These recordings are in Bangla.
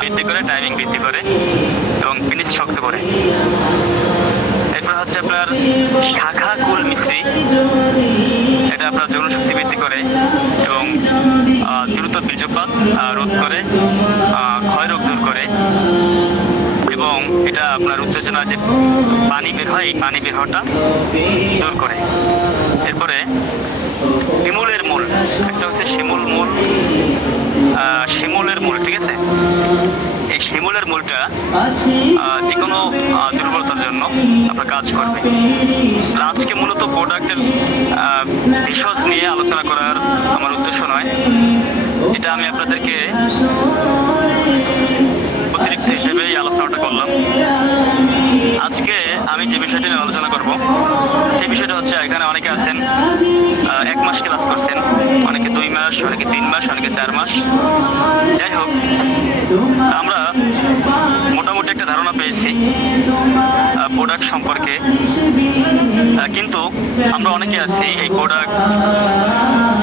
বৃদ্ধি করে, টাইমিং বৃদ্ধি করে এবং ফিনিশ শক্ত করে। এরপর হচ্ছে আপনার শাখা কুল মিস্ত্রি, এটা আপনার যৌন শক্তি বৃদ্ধি করে এবং দ্রুত বীর্যপাত রোধ করে, ক্ষয়রোগ দূর করে এবং এটা আপনার উত্তেজনা যে পানি বের হয়, এই পানি বের হওয়াটা দূর করে। এরপরে শিমুলের মূল, একটা হচ্ছে শিমুলের মূল, ঠিক আছে। এই শিমুলের মূলটা যে কোনো দুর্বলতার জন্য আপনার কাজ করবে। আজকে মূলত প্রোডাক্টের ভেষজ নিয়ে আলোচনা করার আমার উদ্দেশ্য নয়, এটা আমি আপনাদেরকে অতিরিক্ত হিসেবে এই আলোচনাটা করলাম। আজকে আমি যে বিষয়টি নিয়ে আলোচনা করব সেই বিষয়টা হচ্ছে, এখানে অনেকে আছেন 1 মাস ক্লাস করছেন, অনেকে 2 মাস, অনেকে 3 মাস, অনেকে 4 মাস। যাই হোক, আমরা মোটামুটি একটা ধারণা পেয়েছি প্রোডাক্ট সম্পর্কে, কিন্তু আমরা অনেকে আছি এই প্রোডাক্ট,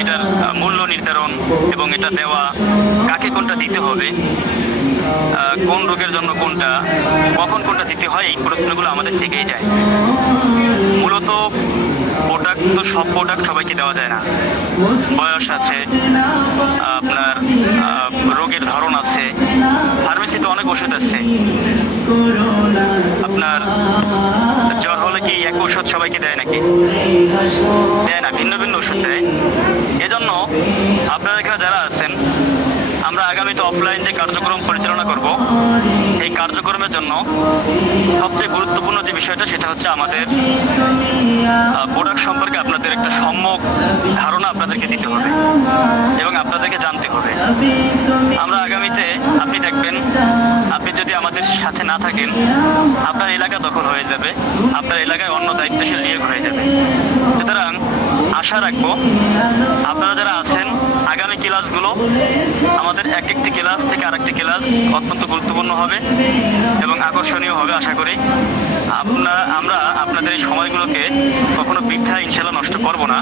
এটার মূল্য নির্ধারণ এবং এটা দেওয়া, কাকে কোনটা দিতে হবে, কোন রোগের জন্য কোনটা, কখন কোনটা দিতে হয়, এই প্রশ্নগুলো আমাদের থেকেই যায়। মূলত প্রোডাক্ট তো সব প্রোডাক্ট সবাইকে দেওয়া যায় না, বয়স আছে, আপনার রোগের ধরন আছে, ফার্মেসিতে অনেক ওষুধ আছে। আপনার জ্বর হলে কি এক ওষুধ সবাইকে দেয় নাকি? দেয় না, ভিন্ন ভিন্ন ওষুধ দেয়। এজন্য আপনারা এখানে যারা আছেন, আমরা আগামীতে অফলাইন যে কার্যক্রম পরিচালনা করব, এই কার্যক্রমের জন্য সবচেয়ে গুরুত্বপূর্ণ যে বিষয়টা, সেটা হচ্ছে আমাদের প্রোডাক্ট সম্পর্কে আপনাদের একটা সম্যক ধারণা আপনাদেরকে দিতে হবে এবং আপনাদেরকে জানতে হবে। আমরা আগামীতে, আপনি দেখবেন, আপনি যদি আমাদের সাথে না থাকেন, আপনার এলাকা দখল হয়ে যাবে, আপনার এলাকায় অন্য দায়িত্বশীল নিয়োগ হয়ে যাবে। সুতরাং আশা রাখবো আপনারা যারা আছেন, আগামী ক্লাসগুলো আমাদের একটি ক্লাস থেকে আরেকটি ক্লাস অত্যন্ত গুরুত্বপূর্ণ হবে এবং আকর্ষণীয় হবে আশা করি। আমরা আপনাদের এই সময়গুলোকে কখনো বৃথা ইনশাল্লাহ নষ্ট করব না।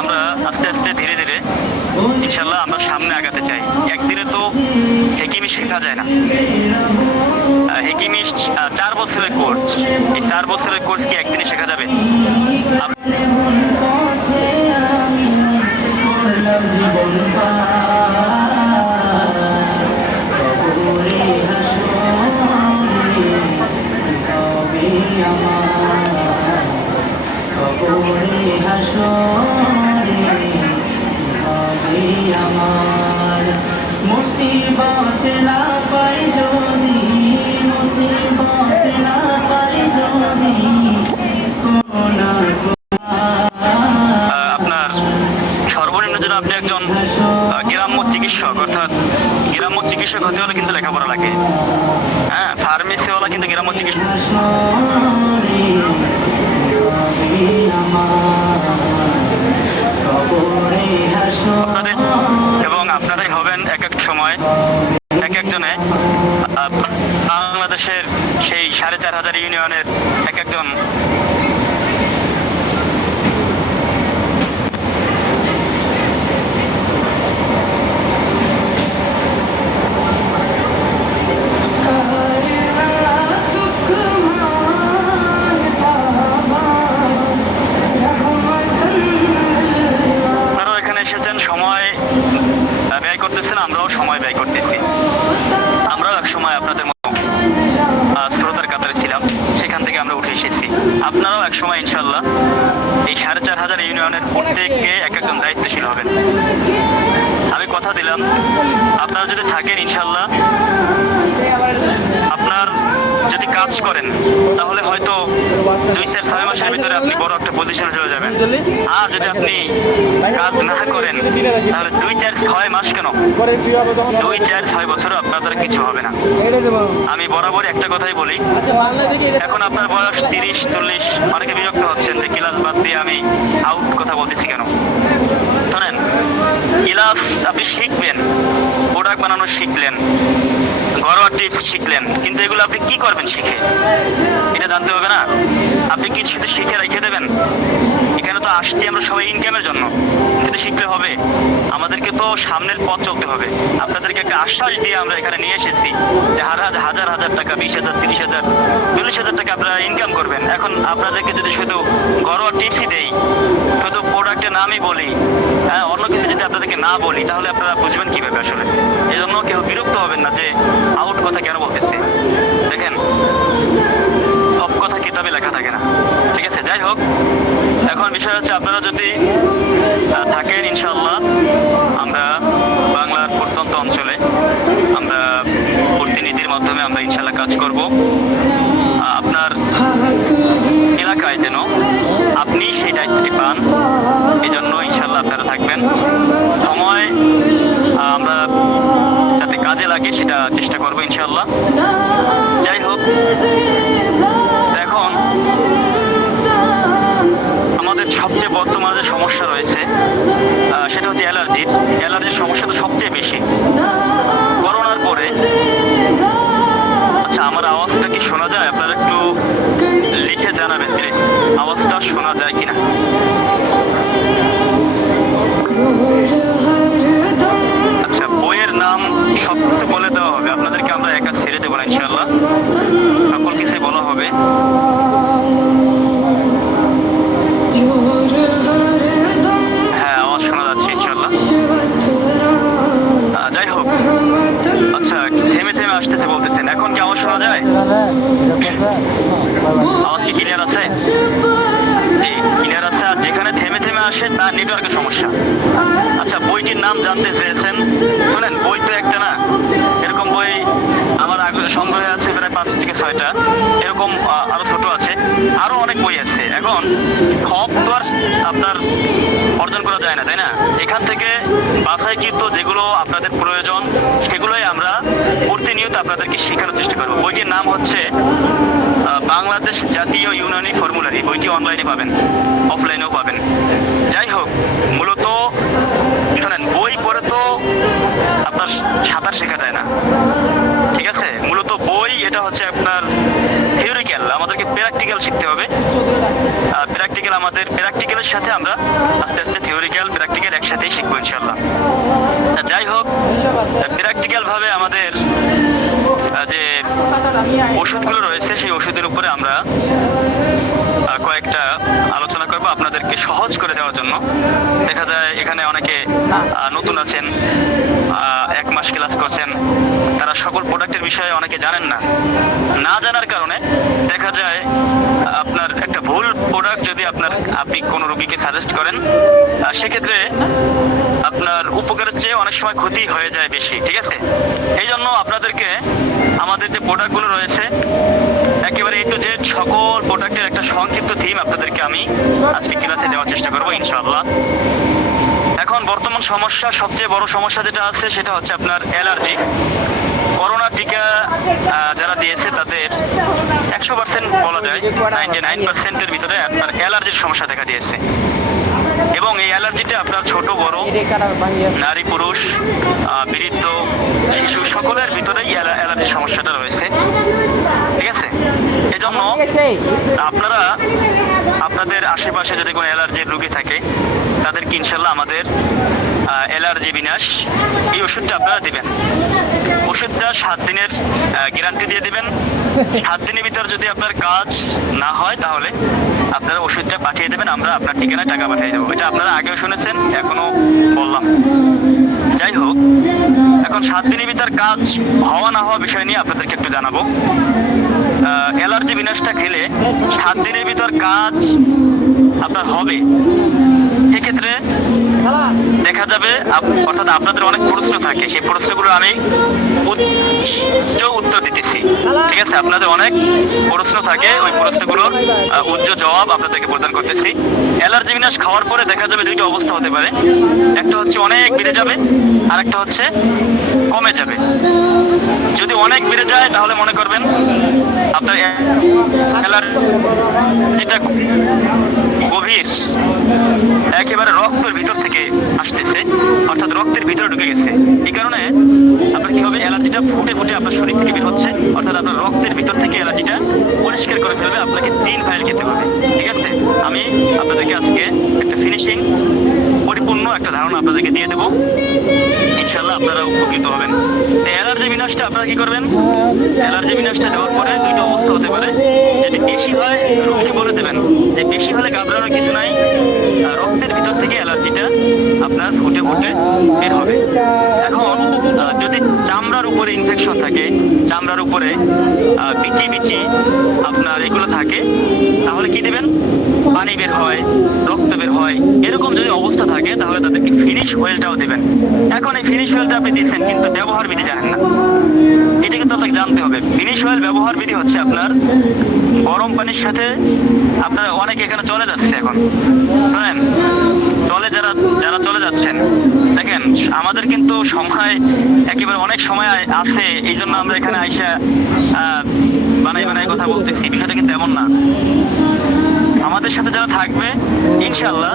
আমরা আস্তে আস্তে ধীরে ধীরে ইনশাল্লাহ আমরা সামনে আগাতে চাই। একদিনে তো হেকিমি শেখা যায় না। হেকিমি 4 বছরের কোর্স, এই 4 বছরের কোর্স কি একদিনে শেখা যাবে? মুসিবত না পাই যদি, মুসিবত না পাই যদি, আপনার সর্বনিম্ন যেন আপনি একজন গ্রাম্য চিকিৎসক, অর্থাৎ গ্রাম্য চিকিৎসক হতে হলে কিন্তু লেখাপড়া লাগে। হ্যাঁ, ফার্মেসিওয়ালা কিন্তু গ্রাম্য চিকিৎসক আপনাদের, এবং আপনারাই হবেন এক এক সময় এক একজনে বাংলাদেশের সেই 4500 ইউনিয়নের এক একজন করতেছেন, আমরাও সময় ব্যয় করতেছি। আমরাও এক সময় আপনাদের মতো শ্রোতার কাতারে ছিলাম, সেখান থেকে আমরা উঠে এসেছি। আপনারাও এক সময় ইনশাল্লাহ এই 4500 ইউনিয়নের প্রত্যেককে এক একজন দায়িত্বশীল হবেন। আমি কথা দিলাম, আপনারা যদি থাকেন ইনশাল্লাহ, আপনার যদি কাজ করেন তাহলে হয়তো 2-6 মাসের ভিতরে আপনি বড় একটা পজিশনে চলে যাবেন। আর যদি আপনি কাজ না করেন তাহলে 2-4-6 মাস কেন, 2-4-6 বছরও আপনার দ্বারা কিছু হবে না। আমি বরাবরই একটা কথাই বলি, এখন আপনার বয়স 30-40, অনেকে বিরক্ত হচ্ছেন যে ক্লাস বাদ দিয়ে আমি আউট কথা বলতেছি কেন। শোনেন, ক্লাস আপনি শিখবেন, প্রোডাক্ট বানানো শিখলেন, ঘরোয়া টিপস শিখলেন, কিন্তু এগুলো আপনি কি করবেন শিখে? এটা জানতে হবে না? আপনি কি শুধু শিখে রেখে দেবেন? এখানে তো আসছি আমরা সবাই ইনকামের জন্য, কিন্তু শিখলে হবে। আমাদেরকে তো সামনের পথ চলতে হবে। আপনাদেরকে একটা আশ্বাস দিয়ে আমরা এখানে নিয়ে এসেছি যে হাজার হাজার টাকা, 20,000, 30,000, 40,000 টাকা আপনারা ইনকাম করবেন। এখন আপনাদেরকে যদি শুধু ঘরোয়া টিপসই দেই, শুধু প্রোডাক্টের নামই বলি, হ্যাঁ, অন্য কিছু যদি আপনাদেরকে না বলি, তাহলে আপনারা বুঝবেন কিভাবে আসলে? এই জন্য কেউ বিরক্ত হবেন না যে আউট কথা কেন বলতেছে। দেখেন, সব কথা কিতাবে লেখা থাকে না, ঠিক আছে? যাই হোক, এখন বিষয় হচ্ছে আপনারা যদি থাকেন, ইনশাআল্লাহ আমরা বাংলার প্রত্যন্ত অঞ্চলে আমরা প্রতিনিধির মাধ্যমে আমরা ইনশাআল্লাহ কাজ করব। আপনার এলাকায় যেন আপনি সেই দায়িত্বটি পান, এই জন্য ইনশাআল্লাহ আপনারা থাকবেন। সময় আমরা যাতে কাজে লাগে সেটা চেষ্টা করবো ইনশাআল্লাহ। যাই হোক, এখন আমাদের সবচেয়ে বর্তমানে যে সমস্যা রয়েছে সেটা হচ্ছে অ্যালার্জির সমস্যা তো সবচেয়ে বেশি করোনার পরে। আচ্ছা, আমার আওয়াজটা কি শোনা যায়? আপনারা একটু লিখে জানাবেন প্লিজ, আওয়াজটা শোনা যায় কিনা। আচ্ছা, বইয়ের নাম সব কিছু বলে দেওয়া হবে আপনাদেরকে, আমরা একা ছেড়ে দেবো না ইনশাআল্লাহ, সকল কিছুই বলা হবে। হ্যাঁ, আওয়াজ শোনা যাচ্ছে ইনশাআল্লাহ। যাই হোক, আচ্ছা, থেমে থেমে আসতেছে বলতেছেন, এখন কি আওয়াজ শোনা যায়? আওয়াজ কি ক্লিয়ার আছে? জি, ক্লিয়ার আছে। আর যেখানে থেমে থেমে আসে তার নেটওয়ার্কের সমস্যা। আচ্ছা, বইটির নাম জানতে চেয়েছেন। শোনেন, বই তো একটা না, এরকম বই আমার আগে সংগ্রহে আছে প্রায় 5 থেকে 6টা, এরকম আরো ছোট আছে, আরো অনেক বই আছে। এখন সব তো আর আপনার অর্জন করা যায় না, তাই না? এখান থেকে বাছাইকৃত যেগুলো আপনাদের প্রয়োজন সেগুলোই আমরা প্রতিনিয়ত আপনাদেরকে শেখানোর চেষ্টা করবো। বইটির নাম হচ্ছে বাংলাদেশ জাতীয় ইউনানি ফর্মুলারি। বইটি অনলাইনে পাবেন, অফলাইনেও পাবেন। যাই হোক, মূলত শোনেন, বই পড়ে তো আপনার সাঁতার শেখা যায় না, ঠিক আছে? মূলত বই এটা হচ্ছে আপনার থিওরিক্যাল, আমাদেরকে প্র্যাকটিক্যাল শিখতে হবে। প্র্যাকটিক্যালের সাথে আমরা আস্তে আস্তে থিওরিক্যাল প্র্যাকটিক্যাল একসাথেই শিখবো ইনশাআল্লাহ। যাই হোক, প্র্যাকটিক্যাল ভাবে আমাদের যে ওষুধগুলো রয়েছে সেই ওষুধের উপরে আমরা কয়েকটা আলোচনা করব আপনাদেরকে সহজ করে দেওয়ার জন্য। দেখা যায় এখানে অনেকে নতুন আছেন, 1 মাস ক্লাস করছেন, তারা সকল প্রোডাক্টের বিষয়ে অনেকে জানেন না। না জানার কারণে দেখা যায় আপনার একটা ভুল প্রোডাক্ট যদি আপনি কোনো রোগীকে সাজেস্ট করেন, সেক্ষেত্রে আপনার উপকারের চেয়ে অনেক সময় ক্ষতি হয়ে যায় বেশি, ঠিক আছে? এই জন্য আপনাদেরকে আমাদের যে প্রোডাক্টগুলো রয়েছে একেবারে A to Z সকল প্রোডাক্টের একটা সংক্ষিপ্ত থিম আপনাদেরকে আমি আজকে ক্লাসে দেওয়ার চেষ্টা করবো ইনশাআল্লাহ। এখন বর্তমান সমস্যা, সবচেয়ে বড় সমস্যা যেটা আছে সেটা হচ্ছে আপনার অ্যালার্জি। করোনা টিকা যারা দিয়েছে তাদের 100% বলা যায় 99%-এর ভিতরে আপনার অ্যালার্জির সমস্যা দেখা দিয়েছে। এবং এই অ্যালার্জিটা আপনার ছোট বড়, নারী পুরুষ, বৃদ্ধ শিশু সকলের ভিতরেই অ্যালার্জির সমস্যাটা রয়েছে, ঠিক আছে? এজন্য আপনারা আপনাদের আশেপাশে যদি কোনো অ্যালার্জির রোগী থাকে তাদেরকে ইনশাল্লাহ আমাদের অ্যালার্জি বিনাশ এই ওষুধটা আপনারা দিবেন। ওষুধটা 7 দিনের গ্যারান্টি দিয়ে দিবেন। 7 দিনের ভিতর যদি আপনার কাজ না হয় তাহলে আপনারা ওষুধটা পাঠিয়ে দেবেন, আমরা আপনার ঠিকানায় টাকা পাঠিয়ে দেবো। এটা আপনারা আগেও শুনেছেন, এখনো বললাম। যাই হোক, এখন 7 দিনের ভিতর কাজ হওয়া না হওয়া বিষয় নিয়ে আপনাদেরকে একটু জানাবো। অ্যালার্জি বিনাশটা খেলে 7 দিনের ভিতর কাজ আপনার হবে। সেক্ষেত্রে দেখা যাবে, অর্থাৎ আপনাদের অনেক প্রশ্ন থাকে, সেই প্রশ্নগুলো আমি উত্তর দিতেছি, ঠিক আছে? আপনাদের অনেক প্রশ্ন থাকে, ওই প্রশ্নগুলোর উচ্চ জবাব আপনাদেরকে প্রদান করতেছি। অ্যালার্জি বিনাশ খাওয়ার পরে দেখা যাবে 2টি অবস্থা হতে পারে, একটা হচ্ছে অনেক বেড়ে যাবে আর একটা হচ্ছে কমে যাবে। যদি অনেক বেড়ে যায় তাহলে মনে করবেন আপনার অ্যালার্জিটা গভীর, একেবারে রক্তের ভিতর থেকে আসতেছে, অর্থাৎ রক্তের ভিতরে ঢুকে গেছে। এই কারণে আপনার কি হবে, অ্যালার্জিটা ফুটে ফুটে আপনার শরীর থেকে বের হচ্ছে, অর্থাৎ আপনার রক্তের ভিতর থেকে অ্যালার্জিটা পরিষ্কার করে ফেলবে। আপনাকে 3 ফাইল খেতে হবে, ঠিক আছে? আমি আপনাদেরকে আজকে একটা ফিনিশিং পরিপূর্ণ একটা ধারণা আপনাদেরকে দিয়ে দেবো, ইনশাল্লাহ আপনারা উপকৃত হবেন। তো অ্যালার্জি বিনাশটা আপনারা কি করবেন, অ্যালার্জি বিনাশটা দেওয়ার পরে দুটো অবস্থা হতে পারে। যদি বেশি হয় রোগীকে বলে দেবেন যে বেশি হলে ঘাবড়ানোর কিছু নাই, রক্তের ভিতর থেকে অ্যালার্জিটা আপনার ফুটে ফুটে বের হবে। এখন যদি চামড়ার উপরে ইনফেকশন থাকে, চামড়ার উপরে বিচি বিচি আপনার এগুলো থাকে, তাহলে কি দেবেন, পানি বের হয়, রক্ত বের হয়, এরকম যদি অবস্থা থাকে তাহলে তাদেরকে ফিনিশ অয়েলটাও দেবেন। এখন এই ফিনিশ অয়েলটা আপনি দিচ্ছেন কিন্তু ব্যবহার বিধি জানেন না, এটা কিন্তু আপনাকে জানতে হবে। ফিনিশ অয়েল ব্যবহার বিধি হচ্ছে আপনার গরম পানির সাথে, আপনারা অনেকে এখানে চলে যাচ্ছে এখন, শোনেন, চলে যারা চলে যাচ্ছেন, দেখেন আমাদের কিন্তু সময় একেবারে অনেক সময় আছে, এই জন্য আমরা এখানে আইসা বানাই বানাই কথা বলতেছি, বিষয়টা কিন্তু এমন না। আমাদের সাথে যারা থাকবে ইনশাল্লাহ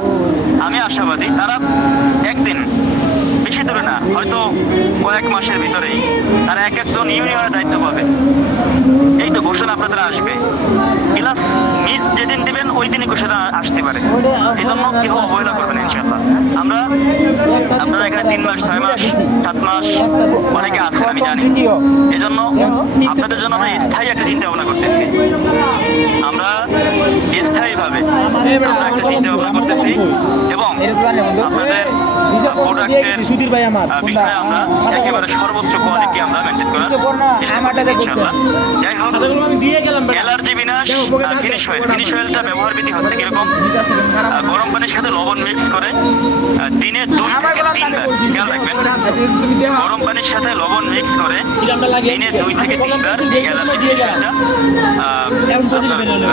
আমি আশাবাদী, তারা একদিন, বেশি দূরে না, হয়তো কয়েক মাসের ভিতরেই তারা এক একজন ইউনিয়নের দায়িত্ব পাবে। এই তো ঘোষণা আপনাদের আসবে, প্লাস মিস যেদিন দিবেন ওই দিনই ঘোষণা আসতে পারে। এই জন্য কেউ অবহেলা করবেন ইনশাল্লাহ। আপনারা এখানে 3 মাস, 6 মাস, 7 মাস অনেকে আছেন আমি জানি, এই জন্য আপনাদের জন্য আমরা স্থায়ী একটা চিন্তা ভাবনা করতেছি। আমরা স্থায়ীভাবে আমরা একটা চিন্তা ভাবনা করতেছি এবং আপনাদের প্রোডাক্টের বিষয়ে আমরা একেবারে সর্বোচ্চ কোয়ালিটি আমরা মেনটেন করার ইনশাআল্লাহ। যাই হোক, অ্যালার্জি বিনাশ ফিনিশ অয়েল, ফিনিশ অয়েলটা ব্যবহার বিধি হচ্ছে কিরকম, গরম পানির সাথে লবণ মিক্স করে দিনে 2 থেকে 3 বার, খেয়াল রাখবেন, গরম পানির সাথে লবণ মিক্স করে দিনে 2 থেকে 3 বার এই অ্যালার্জি ফিনিশ অয়েলটা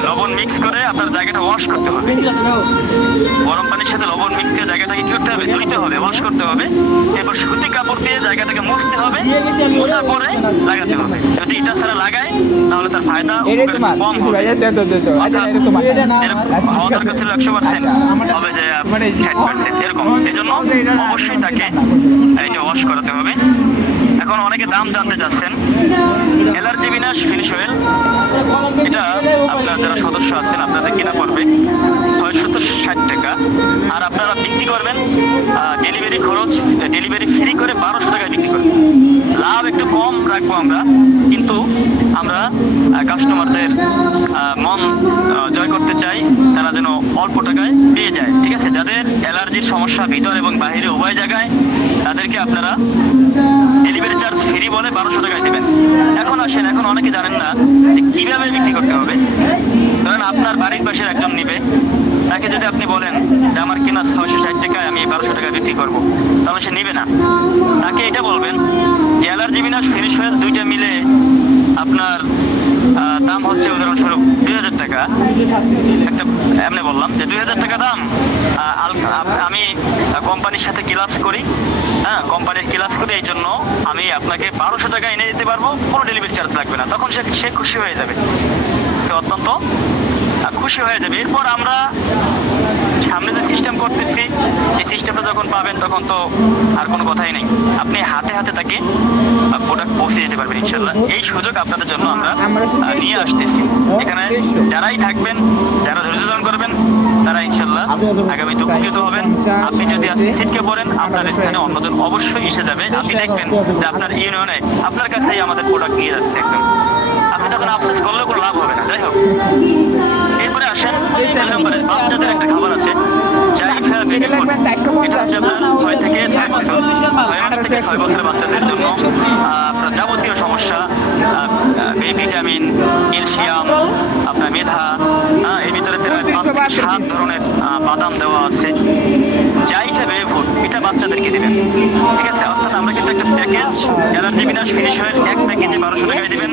লবণ মিক্স করে আপনার জায়গাটা ওয়াশ করতে হবে। গরম পানির সাথে লবণ মিক্স করে জায়গাটাকে কি করতে হবে, ধুইতে হবে, ওয়াশ করতে হবে, এরপর সুতি কাপড় দিয়ে জায়গাটাকে মুছতে হবে, মোছার পরে লাগাতে হবে। যদি এটা ছাড়া লাগায় তাহলে তার ফায়দা কম হবে, হওয়া দরকার ছিল 100%, হবে যে 60%, এরকম। এই জন্য অবশ্যই তাকে এটা ওয়াশ করাতে হবে। এখন অনেকে দাম জানতে চাচ্ছেন, অ্যালার্জি বিনাশ ফিনিশ অয়েল এটা আপনার যারা সদস্য আছেন আপনাদের কিনা পড়বে 660 টাকা, আর আপনারা বিক্রি করবেন ডেলিভারি খরচ, ডেলিভারি ফ্রি করে 1200 টাকায় বিক্রি করবেন। লাভ একটু কম রাখবো আমরা, কিন্তু আমরা কাস্টমারদের মন জয় করতে চাই, তারা যেন অল্প টাকায় পেয়ে যায়, ঠিক আছে? যাদের অ্যালার্জির সমস্যা ভিতর এবং বাইরে উভয় জায়গায়, তাদেরকে আপনারা ডেলিভারি চার্জ ফ্রি বলে 1200 টাকায় দেবেন। এখন আসেন, এখন অনেকে জানেন না যে কিভাবে বিক্রি করতে হবে। ধরেন আপনার বাড়ির পাশের একজন নিবে, তাকে যদি আপনি বলেন যে আমার কিনা 660 টাকায় আমি 1200 টাকা বিক্রি করবো, তাহলে সে নিবে না। তাকে এটা বলবেন যে অ্যালার্জি বিনাশ ফিনিশ অয়েল দুইটা মিলে আপনার দাম হচ্ছে উদাহরণস্বরূপ 2000 টাকা, একটা এমনি বললাম যে 2000 টাকা দাম, আমি কোম্পানির সাথে ক্লাস করি, হ্যাঁ কোম্পানির ক্লাস করি, এই জন্য আমি আপনাকে 1200 টাকা এনে দিতে পারবো, কোনো ডেলিভারি চার্জ লাগবে না। তখন সে খুশি হয়ে যাবে, সে অত্যন্ত খুশি হয়ে যাবে। এরপর আমরা সামনে যে সিস্টেম করতেছি, এই সিস্টেমটা যখন পাবেন তখন তো আর কোনো কথাই নেই, আপনি হাতে হাতে তাকে প্রোডাক্ট পৌঁছে দিতে পারবেন ইনশাল্লাহ। এই সুযোগ আপনাদের জন্য আমরা নিয়ে আসতেছি। এখানে যারাই থাকবেন, যারা ধৈর্য ধারণ করবেন, তারা ইনশাল্লাহ আগামীতে উপকৃত হবেন। আপনি যদি আজকে ছিটকে পড়েন, আপনার স্থানে অন্যজন অবশ্যই এসে যাবে। আপনি দেখবেন যে আপনার ইউনিয়নে আপনার কাছেই আমাদের প্রোডাক্ট নিয়ে যাচ্ছে একদম, আপনি তখন আফসোস করলেও কোনো লাভ হবে না। যাই হোক, এরপরে আসেন 2 নম্বরে, বাচ্চাদের একটা খাবার আছে জাইফা বেবি ফুড। এটা হচ্ছে আপনার 6 থেকে 6 বছর, 6 থেকে 6 বছরের বাচ্চাদের জন্য আপনার যাবতীয় সমস্যা, ভিটামিন, ক্যালসিয়াম, আপনার মেধা, এর ভিতরে 5 থেকে 7 ধরনের বাদাম দেওয়া আছে। জাইফা বেবি ফুড এটা বাচ্চাদের তাদেরকে দেবেন। ঠিক আছে, অর্থাৎ আমরা কিন্তু একটা প্যাকেজ অ্যালার্জি বিনাশ ফিনিশারের এক প্যাকেজে 1200 টাকায় দিবেন।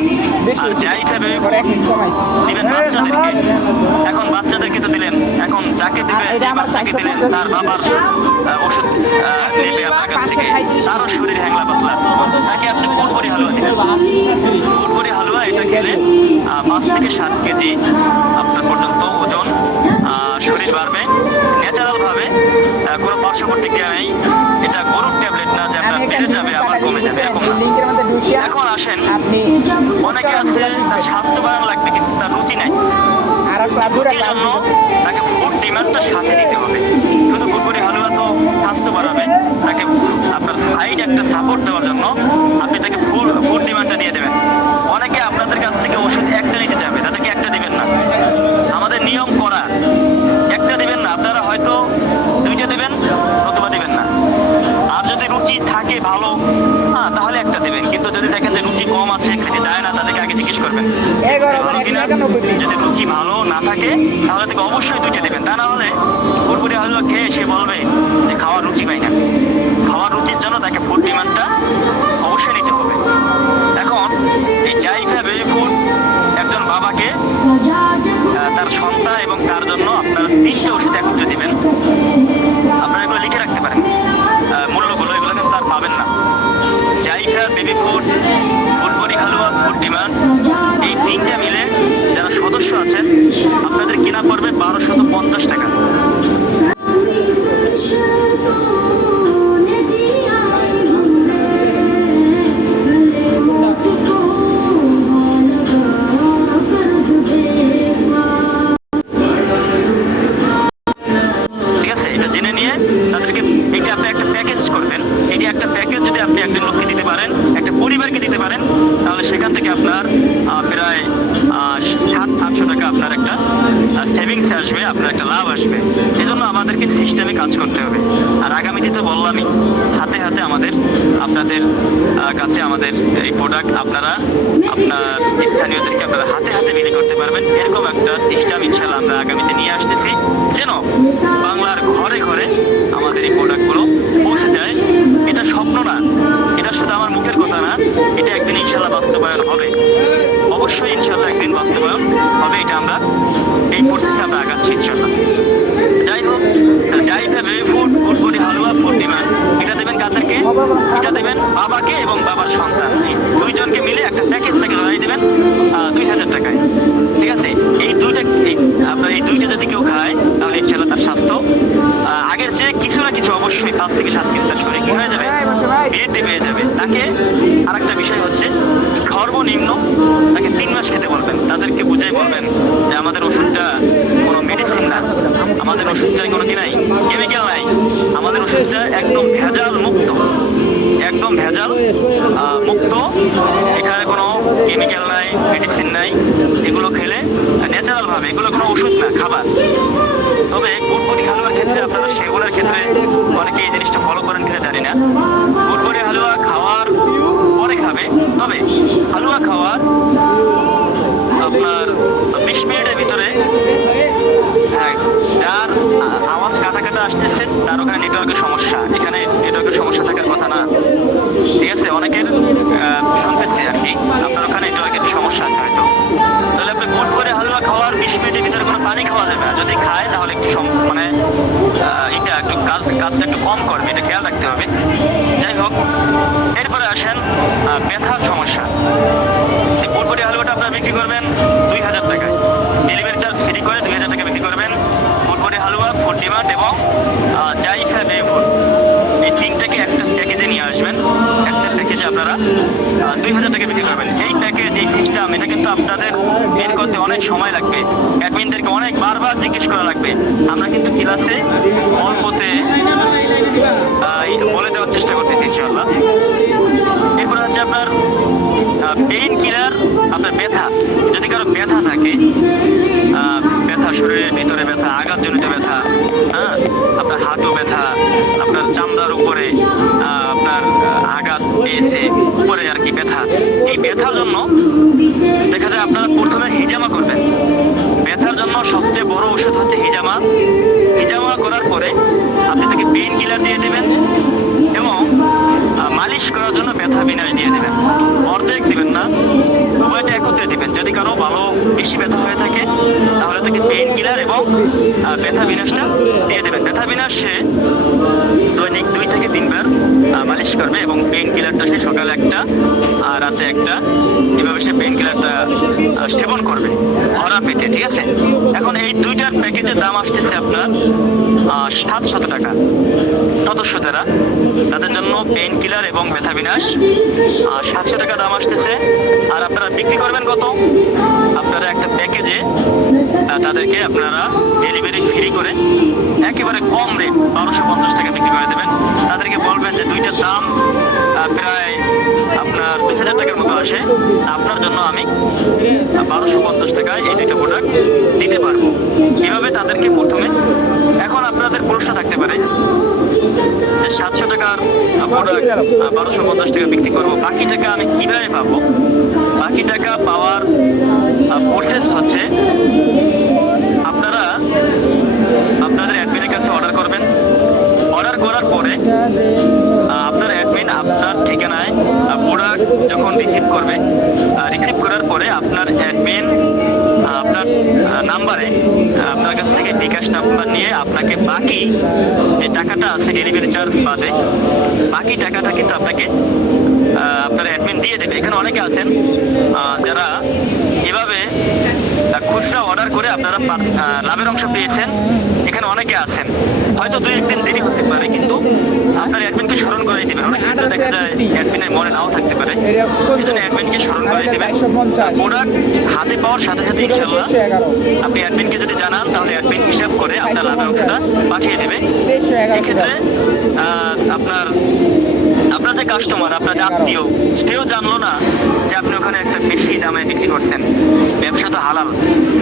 আর জাইফা বেবি ফুড দিবেন বাচ্চাদেরকে। এখন বাচ্চাদেরকে তো দিলেন, এখন যাকে দিবেন বাচ্চাকে দিলেন তার বাবার ওষুধ নেবে আপনার কাছ থেকে, তারও শরীর হ্যাংলা পাতলা, তাকে আপনি ফুলকড়ি হালুয়া দিবেন। ফুলকড়ি হালুয়া এটা খেলে 5 থেকে 7 কেজি আপনার পর্যন্ত ওজন, শরীর বাড়বে ন্যাচারাল ভাবে, কোনো পার্শ্ব প্রতিক্রিয়া নেই। এটা গরুর ট্যাবলেট না যে আপনার বেড়ে যাবে আবার কমে যাবে, এরকম না। এখন আসেন, অনেকে আছে তার স্বাস্থ্য বাড়ানো লাগবে কিন্তু তার রুচি নাই, রুচির জন্য তাকে ফুড ডিমান্ডটা সাথে দিতে হবে। শুধু ফুলকড়ি হালুয়া তো স্বাস্থ্য বাড়াবে, তাকে আপনার সাইড একটা সাপোর্ট দেওয়ার জন্য আপনি তাকে ফুড ডিমান্ডটা দিয়ে দেবেন। অনেকে আপনাদের কাছ থেকে ওষুধ একটা নিতে যাবে, তাদেরকে একটা দিবেন না। আমাদের নিয়ম করা, একটা দিবেন না, আপনারা হয়তো 2টা দিবেন অথবা দিবেন না। আর যদি রুচি থাকে ভালো, তাহলে একটা দিবেন। কিন্তু যদি দেখেন যে রুচি কম আছে, খেতে যায় না, তাদেরকে আগে জিজ্ঞেস করবেন ভালো কিনা। যদি রুচি ভালো না থাকে তাহলে তাকে অবশ্যই 2টা দিবেন। তা না হলে ফুলকড়ি হালুয়া খেয়ে সে বলবে যে খাওয়ার রুচি পাই না। খাওয়ার রুচির জন্য তাকে ফুড ডিমান্ডটা অবশ্যই নিতে হবে। এখন এই জাইফা বেবি ফুড একজন বাবাকে তার সন্তান এবং তার জন্য আপনারা 3টে ওষুধ একত্রে দিবেন। আপনারা এগুলো লিখে রাখতে পারেন, মূল্যগুলো এগুলো কিন্তু আর পাবেন না। জাইফা বেবি ফুড, ফুলকড়ি হালুয়া, ফুড ডিমান্ড, এই 3টা মিলে যারা সদস্য আছেন আপনাদের কেনা পড়বে 1250 টাকা। ঠিক আছে, এটা জেনে নিয়ে তাদেরকে এটা আপনি একটা প্যাকেজ করবেন। এটি একটা প্যাকেজ যদি আপনি একজন লোককে দিতে পারেন, একটা পরিবারকে দিতে পারেন, তাহলে সেখান থেকে আপনার প্রায় 700-800 টাকা আপনার একটা সেভিংস আসবে, আপনার একটা লাভ আসবে। এই জন্য আমাদেরকে সিস্টেমে কাজ করতে হবে। আর আগামীতে তো বললামই, হাতে হাতে আপনাদের কাছে আমাদের এই প্রোডাক্ট আপনারা আপনার স্থানীয়দেরকে আপনারা হাতে হাতে বিক্রি করতে পারবেন। এরকম একটা সিস্টেম ইনশাল্লাহ আমরা আগামীতে নিয়ে আসতেছি, যেন বাংলার ঘরে ঘরে আমাদের এই প্রোডাক্টগুলো পৌঁছে যায়। এটা স্বপ্ন না, এটা শুধু আমার মুখের কথা না, এটা একদিন ইনশাল্লাহ বাস্তবায়ন হবে। অবশ্যই ইনশাল্লাহ একদিন বাস্তবায়ন হবে। এটা আমরা এই প্রসেসে আমরা আগাচ্ছি ইনশাল্লাহ। যাই হোক, জাইফা বেবি ফুড, ফুলকড়ি হালুয়া, ফুড ডিমান্ড, এটা দেবেন কাদেরকে? এটা দেবেন বাবাকে এবং বাবার সন্তান, এই 2 জনকে মিলে একটা প্যাকেজ থেকে ধরাই দেবেন 2000 টাকায়। ঠিক আছে, আপনার এই 2টা যদি কেউ খায় তাহলে ইনশাল্লাহ তার স্বাস্থ্য আগের চেয়ে কিছু না কিছু অবশ্যই 5 থেকে 7 কেজি তার শরীর কি হয়ে যাবে, বৃদ্ধি পেয়ে যাবে। তাকে আরেকটা বিষয় হচ্ছে সর্বনিম্ন তাকে 3 মাস খেতে বলবেন। তাদেরকে বুঝাই বলবেন যে আমাদের ওষুধটা কোনো মেডিসিন না, আমাদের ওষুধটায় কোনো কি নাই, কেমিক্যাল নাই, আমাদের ওষুধটা একদম ভেজাল মুক্ত, একদম ভেজাল মুক্ত। এখানে কোনো কেমিক্যাল নাই, মেডিসিন নাই। এগুলো খেলে ন্যাচারাল ভাবে, এগুলো কোনো ওষুধ না, খাবার। তবে ফুলকড়ি হালুয়ার ক্ষেত্রে আপনারা সেগুলোর ক্ষেত্রে অনেকে এই জিনিসটা ফলো করেন কিনা জানি না। ফুলকড়ি হালুয়া খাওয়ার পরে খাবে, তবে হালুয়া খাওয়ার আপনার 20 মিনিটের ভিতরে, যার আওয়াজ কাটা কাটা আসতেছে তার ওখানে নেটওয়ার্কের সমস্যা, এখানে নেটওয়ার্কের সমস্যা থাকার কথা না। ঠিক আছে, অনেকের শুনতেছি আর কি আপনার ওখানে নেটওয়ার্কের সমস্যা আছে হয়তো। তাহলে আপনি ফুলকড়ি হালুয়া খাওয়ার 20 মিনিটের ভিতরে কোনো পানি খাওয়া যাবে না। যদি খায় তাহলে একটু মানে এটা একটু কাজটা একটু কম করবে, এটা খেয়াল রাখতে হবে। যাই হোক, এরপরে আসেন ব্যথার সমস্যা। এই ফুলকড়ি হালুয়াটা আপনারা বিক্রি করবেন 2000 টাকায়, ডেলিভারি চার্জ ফ্রি করে 2000 টাকা বিক্রি করবেন। ফুলকড়ি হালুয়া, ফুড ডিমান্ড এবং জাইফা বেবি ফুড, এই 3টাকে একটা প্যাকেজে নিয়ে আসবেন। একটা প্যাকেজে আপনারা 2000 টাকা বিক্রি করবেন। এই প্যাকেজ, এই সিস্টেম, এটা কিন্তু আপনাদের বের করতে অনেক সময় লাগবে, অ্যাডমিনদেরকে অনেক বারবার জিজ্ঞেস করা লাগবে। আমরা কিন্তু ক্লাসে অল্পতে বলে দেওয়ার চেষ্টা করতেছি ইনশাআল্লাহ। এরপরে হচ্ছে আপনার পেইন কিলার, আপনার ব্যথা, যদি কারো ব্যথা থাকে, ব্যথা শরীরের ভিতরে ব্যথা, আঘাতজনিত ব্যথা, আপনার হাঁটু ব্যথা, আপনার চামড়ার উপরে আপনার আঘাত পেয়েছে উপরে আর কি ব্যথা, এই ব্যথার জন্য দেখা যায় আপনারা প্রথমে হিজামা করবেন। ব্যথার জন্য সবচেয়ে বড় ওষুধ হচ্ছে হিজামা। হিজামা করার পরে আপনি তাকে পেইন কিলার দিয়ে দেবেন। বেশি ব্যথা হয়ে থাকে তাহলে তাকে পেইন কিলার এবং ব্যথা বিনাশটা দিয়ে দেবেন। ব্যথা বিনাশে দৈনিক 2 থেকে 3 বার মালিশ করবে এবং পেইন কিলারটা সে সকালে একটা আর রাতে একটা, এভাবে সে পেইন কিলারটা সেবন করবে ভরা পেটে, ঠিক আছে। এখন এই দুইটার প্যাকেজের দাম আসতেছে আপনার 700 টাকা। সদস্য যারা তাদের জন্য পেইন কিলার এবং ব্যথা বিনাশ 700 টাকা দাম আসতেছে। আর আপনারা বিক্রি করবেন কত? আপনারা একটা প্যাকেজে তাদেরকে আপনারা ডেলিভারি ফ্রি করে একেবারে কম রেট 1250 টাকা বিক্রি করে দেবেন। তাদেরকে বলবেন যে দুইটার দাম প্রায় আপনার 2000 টাকার মতো আসে, আপনার জন্য আমি 1250 টাকায় এই দুইটা প্রোডাক্ট দিতে পারবো। এভাবে তাদেরকে প্রথমে, এখন আপনাদের প্রশ্ন থাকতে পারে যে 700 টাকার প্রোডাক্ট 1250 টাকা বিক্রি করবো, বাকি টাকা আমি কিভাবে পাবো? বাকি টাকা পাওয়ার প্রসেস হচ্ছে আপনারা আপনাদের অ্যাডমিনের কাছে অর্ডার করবেন। অর্ডার করার পরে আপনার অ্যাডমিন আপনার ঠিকানায় প্রোডাক্ট যখন রিসিভ করবে, রিসিভ করার পরে আপনার অ্যাডমিন আপনার নাম্বারে আপনার কাছ থেকে বিকাশ নাম্বার নিয়ে আপনাকে বাকি যে টাকাটা আছে ডেলিভারি চার্জ বাদে বাকি টাকাটা কিন্তু আপনাকে আপনার অ্যাডমিন দিয়ে দেবে। এখানে অনেকে আছেন যারা এভাবে খুচরা অর্ডার করে আপনারা লাভের অংশ পেয়েছেন। এখানে অনেকে আছেন, হয়তো 2-1 দিন দেরি হতে পারে, কিন্তু আপনার অ্যাডমিনকে স্মরণ করাই দেবেন। অনেক ক্ষেত্রে দেখা যায় অ্যাডমিনের মনে নাও থাকতে পারে, এই জন্য অ্যাডমিনকে স্মরণ করাই দেবেন। প্রোডাক্ট হাতে পাওয়ার সাথে সাথে ইনশাআল্লাহ আপনি অ্যাডমিনকে যদি জানান তাহলে অ্যাডমিন হিসাব করে আপনার লাভের অংশটা পাঠিয়ে দেবে। এক্ষেত্রে আপনার যে কাস্টমার, আপনার যে আত্মীয়, সেও জানলো না যে আপনি ওখানে একটা বেশি দামে বিক্রি করছেন। ব্যবসা তো হালাল,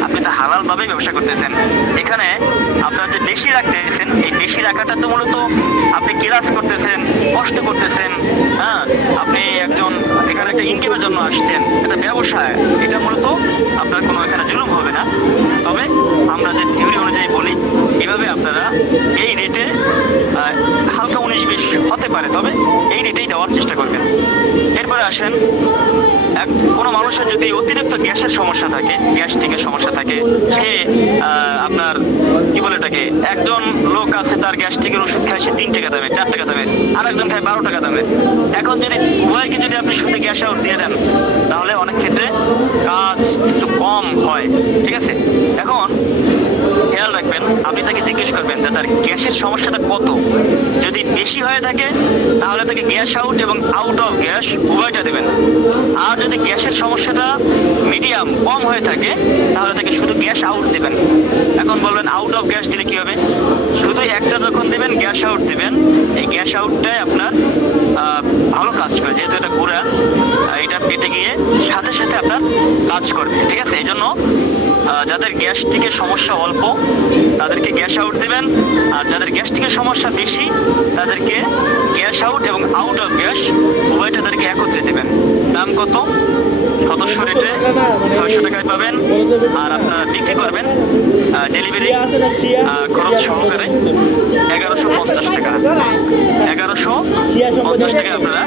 আপনি তো হালাল ভাবেই ব্যবসা করতেছেন। এখানে আপনার যে বেশি রাখতেছেন, এই বেশি রাখাটা তো মূলত আপনি ক্লাস করতেছেন, কষ্ট করতেছেন। হ্যাঁ, আপনি একজন এখানে একটা ইনকামের জন্য আসছেন, এটা ব্যবসায়, এটা মূলত আপনার কোনো এখানে জুলুম হবে না। তবে আমরা যে থিওরি অনুযায়ী বলি, এভাবে আপনারা এই রেটে হালকা 19-20 হতে পারে, তবে এই রেটেই দেওয়ার চেষ্টা করবেন। এরপরে আসেন, কোনো মানুষের যদি অতিরিক্ত গ্যাসের সমস্যা থাকে, গ্যাস্ট্রিকের সমস্যা থাকে, সে আপনার কি বলে এটাকে, একজন লোক আছে তার গ্যাস্ট্রিকের ওষুধ খায় সে 3 টাকা দামে, 4 টাকা দামে, আর একজন খায় 12 টাকা দামে। এখন যদি উভয়কে যদি আপনি শুধু গ্যাস আউট দিয়ে দেন তাহলে অনেক ক্ষেত্রে কাজ একটু কম হয়, ঠিক আছে। এখন খেয়াল রাখবেন, আপনি তাকে জিজ্ঞেস করবেন যে তার গ্যাসের সমস্যাটা কত। যদি বেশি হয়ে থাকে তাহলে তাকে গ্যাস আউট এবং আউট অফ গ্যাস উভয়টা দেবেন। আর যদি গ্যাসের সমস্যাটা মিডিয়াম কম হয়ে থাকে তাহলে তাকে শুধু গ্যাস আউট দেবেন। এখন বলবেন আউট অফ গ্যাস দিলে কি হবে? শুধু একটা যখন দেবেন গ্যাস আউট দেবেন, এই গ্যাস আউটটাই আপনার ভালো কাজ করে, যেহেতু এটা গুঁড়া, এটা পেটে গিয়ে সাথে সাথে আপনার কাজ করবে, ঠিক আছে। এই জন্য যাদের গ্যাস্ট্রিকের সমস্যা অল্প তাদেরকে গ্যাস আউট দেবেন, আর যাদের গ্যাস্ট্রিকের সমস্যা বেশি তাদেরকে গ্যাস আউট এবং আউট অফ গ্যাস উভয়টা তাদেরকে একত্রে দেবেন। দাম কত? সদস্য রেটে 600 টাকায় পাবেন, আর আপনারা বিক্রি করবেন ডেলিভারি খরচ সহকারে 1150 টাকা। 1150 টাকায় আপনারা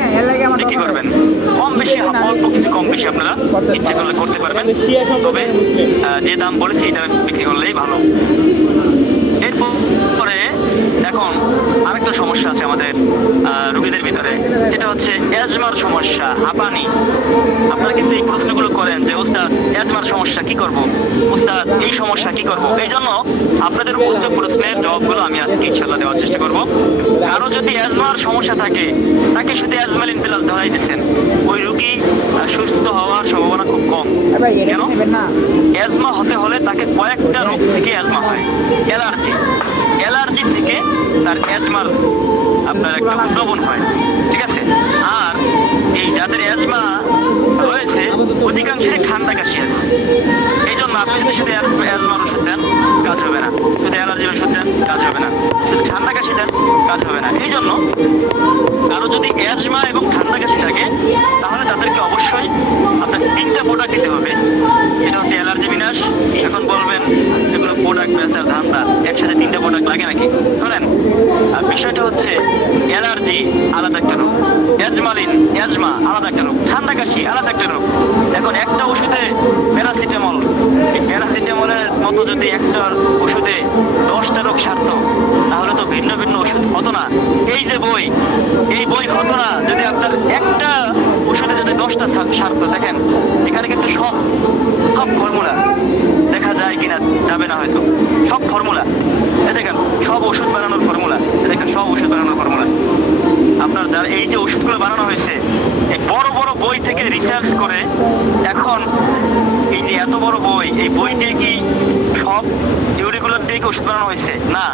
বিক্রি করবেন। কম বেশি, অল্প কিছু কম বেশি আপনারা ইচ্ছে করলে করতে পারবেন, তবে যে দাম বলেছি এটা বিক্রি করলেই ভালো। এরপরে এখন আরেকটা সমস্যা আছে আমাদের রোগীদের ভিতরে, যেটা হচ্ছে অ্যাজমার সমস্যা, হাঁপানি। আপনারা কিন্তু এই প্রশ্নগুলো করেন যে ওস্তাদ অ্যাজমার সমস্যা কি করব, ওস্তাদ এই সমস্যা কি করব। এই জন্য আপনাদের উচ্চ প্রশ্নের জবাবগুলো আমি আজকে ইনশাআল্লাহ দেওয়ার চেষ্টা করব। কারো যদি অ্যাজমার সমস্যা থাকে তাকে শুধু অ্যাজমালিন প্লাস ধরাই দিচ্ছেন, ওই রোগী সুস্থ হওয়ার সম্ভাবনা খুব কম। কেন? অ্যাজমা হতে হলে তাকে কয়েকটা রোগ থেকে অ্যাজমা হয়। অ্যালার্জি থেকে তার অ্যাজমার আপনার একটা উদ্ভাবন হয়, ঠিক আছে। আর এই যাদের অ্যাজমা রয়েছে অধিকাংশই ঠান্ডা কাশি আছে। এই জন্য আপনি যদি শুধু অ্যাজমার ওষুধ দেন কাজ হবে না, শুধু অ্যালার্জির ওষুধ দেন কাজ হবে না, শুধু ঠান্ডা কাশি দেন কাজ হবে না। এই জন্য কারো যদি অ্যাজমা এবং ঠান্ডা কাশি থাকে তাহলে তাদেরকে অবশ্যই আপনার 3টা প্রোডাক্ট দিতে হবে। এটা হচ্ছে অ্যালার্জি বিনাশ। এখন বলবেন যেগুলো প্রোডাক্ট বেচার ধান্দা, একসাথে 3টা প্রোডাক্ট লাগে নাকি? করেন। বিষয়টা হচ্ছে অ্যালার্জি আলাদা একটা রোগ, অ্যাজমা আলাদা একটা রোগ, ঠান্ডা কাশি আলাদা একটা রোগ। এখন একটা ওষুধে প্যারাসিটামল যদি একটা ওষুধে 10টা রোগ সারত, তাহলে তো ভিন্ন ভিন্ন ওষুধ হতো না। এই যে বই, এই বই হতো না যদি আপনার একটা ওষুধে যদি 10টা সারত। দেখেন এখানে কিন্তু সব ফর্মুলা, দেখা যায় কিনা যাবে না হয়তো, সব ফর্মুলা। দেখেন সব ওষুধ বানানোর ফর্মুলা, দেখেন সব ওষুধ বানানোর ফর্মুলা। আপনার যারা এই যে ওষুধগুলো বানানো হয়েছে, এই বড় বড় বই থেকে রিসার্চ করে এখন এই যে এত বড় বই, এই বই দিয়ে কি সব থিওরিগুলোর দিয়ে কি ওষুধ বানানো হয়েছে? না,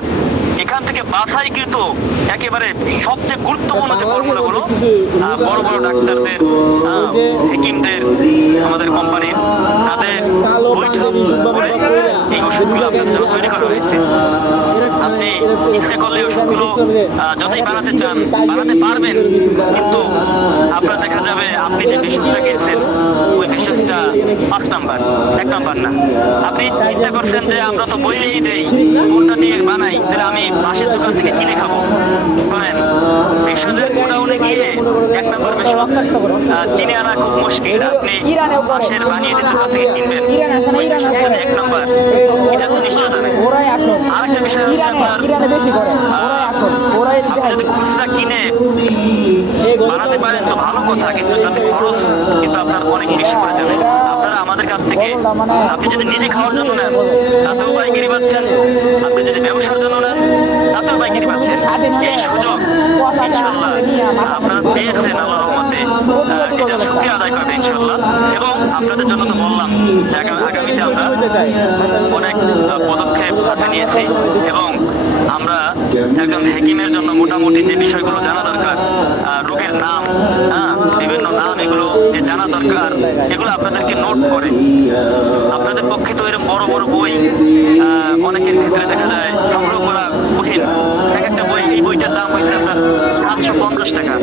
এখান থেকে বাছাই কিন্তু একেবারে সবচেয়ে গুরুত্বপূর্ণ যে ফর্মুলাগুলো বড় বড় ডাক্তারদের, হেকিমদের, আমাদের কোম্পানির তাদের বৈঠক করে এই ওষুধগুলো আপনার জন্য তৈরি করা হয়েছে। আপনি ইচ্ছে করলে ওষুধগুলো যতই বানাতে চান বানাতে পারবেন, কিন্তু আপনার দেখা যাবে আপনি যে বিশ্বাসটা কিনছেন ওই বিশ্বাসটা 5 নাম্বার, 1 নাম্বার না। আপনি চিন্তা করছেন যে আমরা তো বইলেই দেই, কোনটা দিয়ে বানাই, তাহলে আমি পাশের দোকান থেকে কিনে খাবো। শোনেন, ভেষজের গোডাউনে গিয়ে 1 নাম্বার ভেষজ চিনে আনা খুব মুশকিল। আপনি পাশের বানিয়ে দিতে দোকান থেকে কিনবেন, ওই ভেষজের 1 নাম্বার, এটা তো নিশ্চয় জানেন। আরেকটা বিষয় হচ্ছে আপনার আপনি যদি খুচরা কিনে বানাতে পারেন তো ভালো কথা, কিন্তু তাতে খরচ কিন্তু আপনার অনেক বেশি পড়ে যাবে। আপনারা আমাদের কাছ থেকে আপনি যদি নিজে খাওয়ার জন্য নেন তাতেও পাইকারি পাচ্ছেন, আপনি যদি ব্যবসার জন্য নেন তাতেও পাইকারি পাচ্ছেন। এই সুযোগ ইনশাল্লাহ আপনারা পেয়েছেন আল্লাহর রহমতে, এটা শুকরিয়া আদায় করবে ইনশাল্লাহ। এবং আপনাদের জন্য তো বললাম যে আগামীতে আমরা অনেক পদক্ষেপ হাতে নিয়েছি এবং আমরা একজন হেকিমের জন্য মোটামুটি যে বিষয়গুলো জানা দরকার, রোগের নাম, বিভিন্ন নাম, এগুলো যে জানা দরকার, এগুলো আপনাদেরকে নোট করে আপনাদের পক্ষে তো এরকম বড় বড় বই অনেকের ক্ষেত্রে দেখা যায় সংগ্রহ করা কঠিন। এক একটা বই, এই বইটার দাম হয়েছে আপনার 750 টাকা।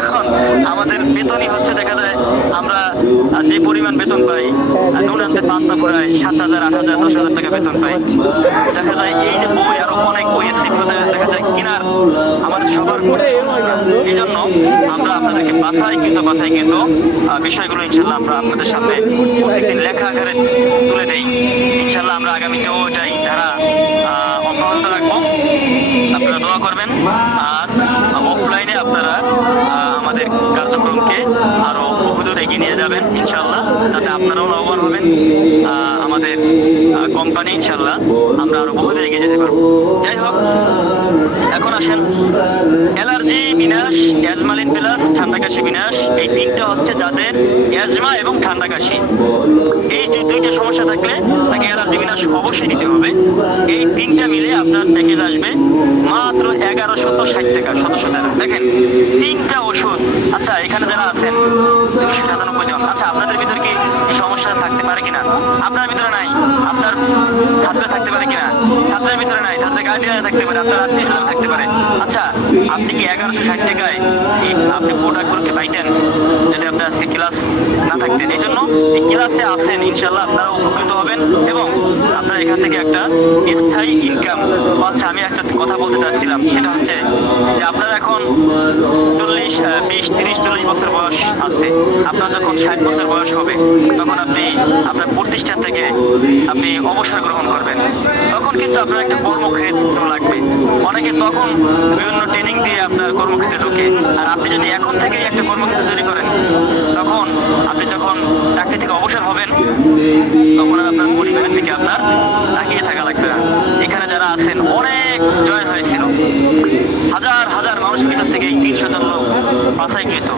এখন আমাদের বেতনই হচ্ছে দেখা যায় আমরা যে পরিমাণ বেতন পাই, নুন আনতে পান্তা প্রায় 7,000, 8,000, 10,000 টাকা বেতন পাই। দেখা যায় এই যে বই, আরো অনেক বইয়ের সিগুলোতে দেখা যায় কেনার আমাদের সবার করে। এই জন্য আমরা আপনাদেরকে বাছাই কিন্তু বিষয়গুলো ইনশাল্লাহ আমরা আপনাদের সামনে প্রত্যেকদিন লেখা আকারে তুলে দেই। ইনশাল্লাহ আমরা আগামীতেও এটাই ধারা অব্যাহত রাখবো। আপনারা দোয়া করবেন, আর অফলাইনে আপনারা আমাদের কার্যক্রমকে আরো বহুদূর এগিয়ে নিয়ে যাবেন ইনশাল্লাহ, যাতে আপনারাও লাভবান হবেন, আমাদের কোম্পানি ইনশাল্লাহ আমরা আরো বহুদূর এগিয়ে যেতে পারবো। যাই হোক, এখন আসেন অ্যালার্জি বিনাশ, অ্যাজমালিন প্লাস ঠান্ডা কাশি বিনাশ, এই 3টা হচ্ছে যাদের অ্যাজমা এবং ঠান্ডা কাশি। এই যে 2টা সমস্যা থাকলে তাকে অ্যালার্জি বিনাশ অবশ্যই নিতে হবে। এই 3টা মিলে আপনার প্যাকেজ আসবে মাত্র 1160 টাকা সদস্যদের। দেখেন 3টা ওষুধ। আচ্ছা, এখানে যারা আছেন 297 জন, আচ্ছা আপনাদের ভিতরে কি এই সমস্যা থাকতে পারে কিনা? আপনার ভিতরে নাই, আপনার হাতে থাকতে পারে কিনা? হাতের ভিতরে নাই, হাতে গার্ডিয়ানে থাকতে পারে, আপনার আত্মীয় থাকতে পারে। আচ্ছা, আপনি কি 1160 টাকায় আপনি প্রোডাক্টগুলোকে পাইতেন যদি আপনি আজকে ক্লাস না থাকতেন? এই জন্য এই ক্লাসে আসেন, ইনশাল্লাহ আপনারা উপকৃত হবেন এবং আপনারা এখান থেকে একটা স্থায়ী ইনকাম। আচ্ছা, আমি একটা কথা বলতে চাচ্ছিলাম, সেটা হচ্ছে যে আপনার এখন 20, 30, 40 বছর বয়স আছে। আপনার যখন 60 বছর বয়স হবে তখন আপনি আপনার প্রতিষ্ঠান থেকে আপনি অবসর গ্রহণ করবেন। তখন কিন্তু আপনার একটা কর্মক্ষেত্র লাগবে। অনেকে তখন বিভিন্ন ট্রেনিং দিয়ে আপনার কর্মক্ষেত্রে ঢুকে, আর আপনি যদি এখন থেকে একটা কর্মক্ষেত্র তৈরি করেন, তখন আপনি যখন চাকরি থেকে অবসর হবেন তখন আর আপনার পরিবারের দিকে আপনার তাকিয়ে থাকা লাগবে না। এখানে যারা আছেন অনেক জয়েন হয়েছিল, হাজার হাজার মানুষের ভিতর থেকে 300 জন লোক বাছাইকৃত।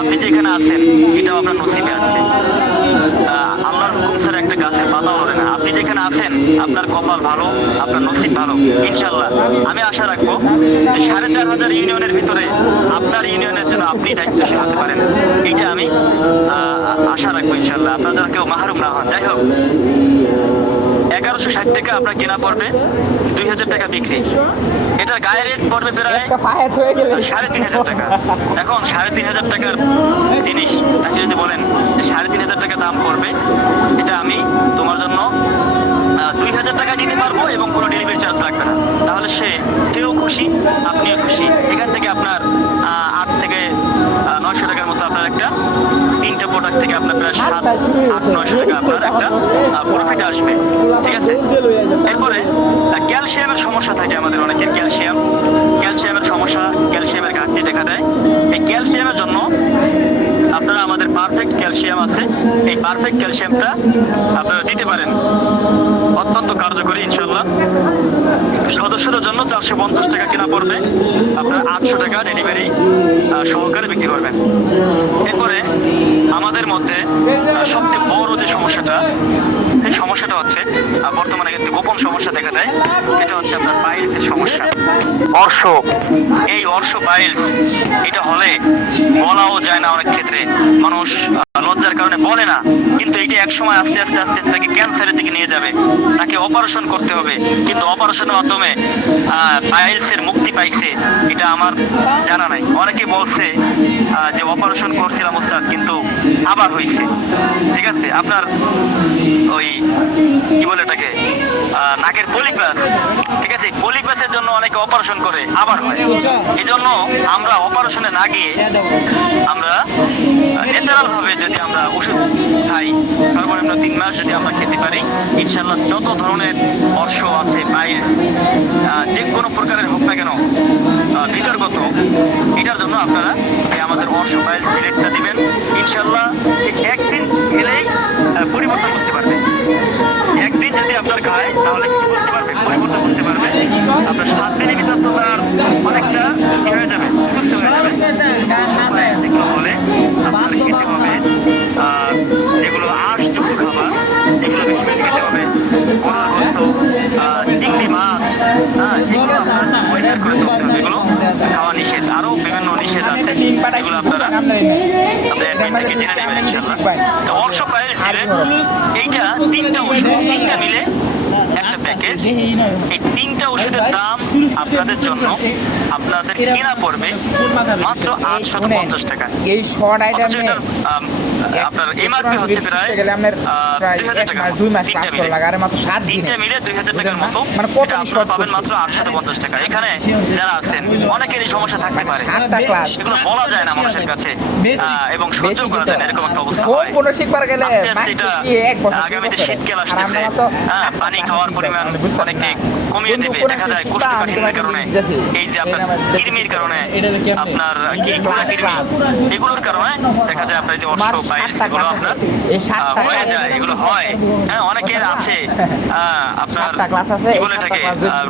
আপনি যেখানে আছেন এটাও আপনার নসিবে আছে। আল্লাহর হুকুম ছাড়া একটা গাছের পাতাও নড়ে না। আপনি যেখানে আছেন আপনার কপাল ভালো, আপনার নসিব ভালো ইনশাল্লাহ। আমি আশা রাখবো যে 4,500 ইউনিয়নের ভিতরে আপনার ইউনিয়নের জন্য আপনি দায়িত্বশীল হতে পারেন, এইটা আমি আশা রাখবো ইনশাল্লাহ। আপনার যেন কেউ মাহরুম না হন। যাই হোক, 1160 টাকা আপনার কেনা পড়বে, 2,000 টাকা বিক্রি। এটার গায়ে রেট পড়বে প্রায় 3,500 টাকা। এখন 3,500 টাকার জিনিস তাকে যদি বলেন যে 3,500 টাকা দাম পড়বে, এটা আমি তোমার জন্য 2,000 টাকা দিতে পারবো এবং কোনো ডেলিভারি চার্জ লাগবে না, তাহলে সেও খুশি, আপনিও খুশি। এখান থেকে আপনার 800 থেকে 900 টাকার মতো আপনার একটা 3টা প্রোডাক্ট থেকে আপনার প্রায় 700-800-900 টাকা আপনার একটা প্রফিট আসবে, ঠিক আছে। এরপরে ক্যালসিয়ামের সমস্যা থাকে আমাদের অনেকের, ক্যালসিয়ামের সমস্যা, ক্যালসিয়ামের ঘাটতি দেখা দেয়। এই ক্যালসিয়ামের জন্য আপনারা আমাদের পারফেক্ট ক্যালসিয়াম আছে, এই পারফেক্ট ক্যালসিয়ামটা আপনারা দিতে পারেন, অত্যন্ত কার্যকরী ইনশাল্লাহ। সদস্যদের জন্য 450 টাকা কেনা পড়বে, আপনারা 800 টাকা ডেলিভারি সহকারে বিক্রি করবেন। এরপরে আমাদের মধ্যে সবচেয়ে বড় যে সমস্যাটা, এই সমস্যাটা হচ্ছে বর্তমানে কিন্তু গোপন সমস্যা দেখা দেয়, এটা হচ্ছে আপনার পাইলসের সমস্যা। অর্শ, এই অর্শ পাইলস এটা হলে বলাও যায় না, অনেক ক্ষেত্রে মানুষ লজ্জার কারণে বলে না, কিন্তু এইটা এক সময় আস্তে আস্তে তাকে ক্যান্সারের দিকে নিয়ে যাবে, তাকে অপারেশন করতে হবে। কিন্তু অপারেশনের মাধ্যমে পাইলসের মুক্তি পাইছে এটা আমার জানা নাই। অনেকে বলছে যে অপারেশন করছিলাম ওস্তাদ, কিন্তু আবার হয়েছে, ঠিক আছে। আপনার ওই কি বলে এটাকে নাকের পলিপাস, ঠিক আছে, পলিপাসের জন্য অনেকে অপারেশন করে আবার হয়। এই জন্য আমরা অপারেশনে না গিয়ে আমরা ন্যাচারাল ভাবে যদি আমরা ওষুধ খাই, সর্বনিম্ন 3 মাস যদি আমরা খেতে পারি, ইনশাল্লাহ যত ধরনের অর্শ আছে, পাইলস যে কোনো প্রকারের হোক না কেন বিতর্কত, এটার জন্য আপনারা আমাদের অর্শ পাইলস ডিরেক্টটা দিবেন, ইনশাল্লাহ একদিন খেলেই পরিবর্তন করতে পারবে। একদিন যদি আপনার খায় তাহলে কি করতে পারবে, পরিবর্তন করতে পারবে। আপনার 7 দিনের ভিতর তো তার অনেকটা কি হয়ে যাবে, সুস্থ হয়ে যাবে। এগুলো হলে আপনার খেতে হবে যেগুলো আঁশযুক্ত খাবার, এগুলো বেশি বেশি খেতে হবে। গরুর গোশত, চিংড়ি মাছ, এগুলো আপনার পরিহার করে চলতে হবে, এগুলো খাওয়া নিষেধ। আরও বিভিন্ন নিষেধ আছে, এগুলো আপনারা অ্যাডমিন থেকে জেনে নেবেন ইনশাল্লাহ। তো অর্শ পাইলস দিলে এইটা 3টা ওষুধ, 3টা মিলে একটা প্যাকেজ। এই 3টা ওষুধের দাম আপনাদের জন্য আপনাদের কেনা পড়বে মাত্র 850 টাকা। এই শর্ট আইটেম আপনার এমআরপি হচ্ছে প্রায় 2000 টাকা, 2 মাস কাজ করা লাগে, আর মাত্র 7 দিন 3টা মিলে 2000 টাকার মতো, মানে কত আপনারা পাবেন মাত্র 850 টাকা। এখানে যারা আছেন অনেকেরই সমস্যা থাকতে পারে, 7টা ক্লাস এগুলো বলা যায় না মানুষের কাছে, এবং সহ্য করা যায় না, এরকম একটা অবস্থা হয়। কোন শিখবার গেলে আগামীতে শীতকাল আসতেছে, পানি খাওয়ার পরিমাণ অনেকে কমিয়ে দেবে, দেখা যায় কোষ্ঠকাঠিন্যের কারণে, এই যে আপনার কৃমির কারণে, আপনার এগুলোর কারণে দেখা যায় আপনার যে অর্শ পাইলস এগুলো আপনার হয়ে যায়, এগুলো হয়। হ্যাঁ, অনেকের আছে আপনার কি বলে এটাকে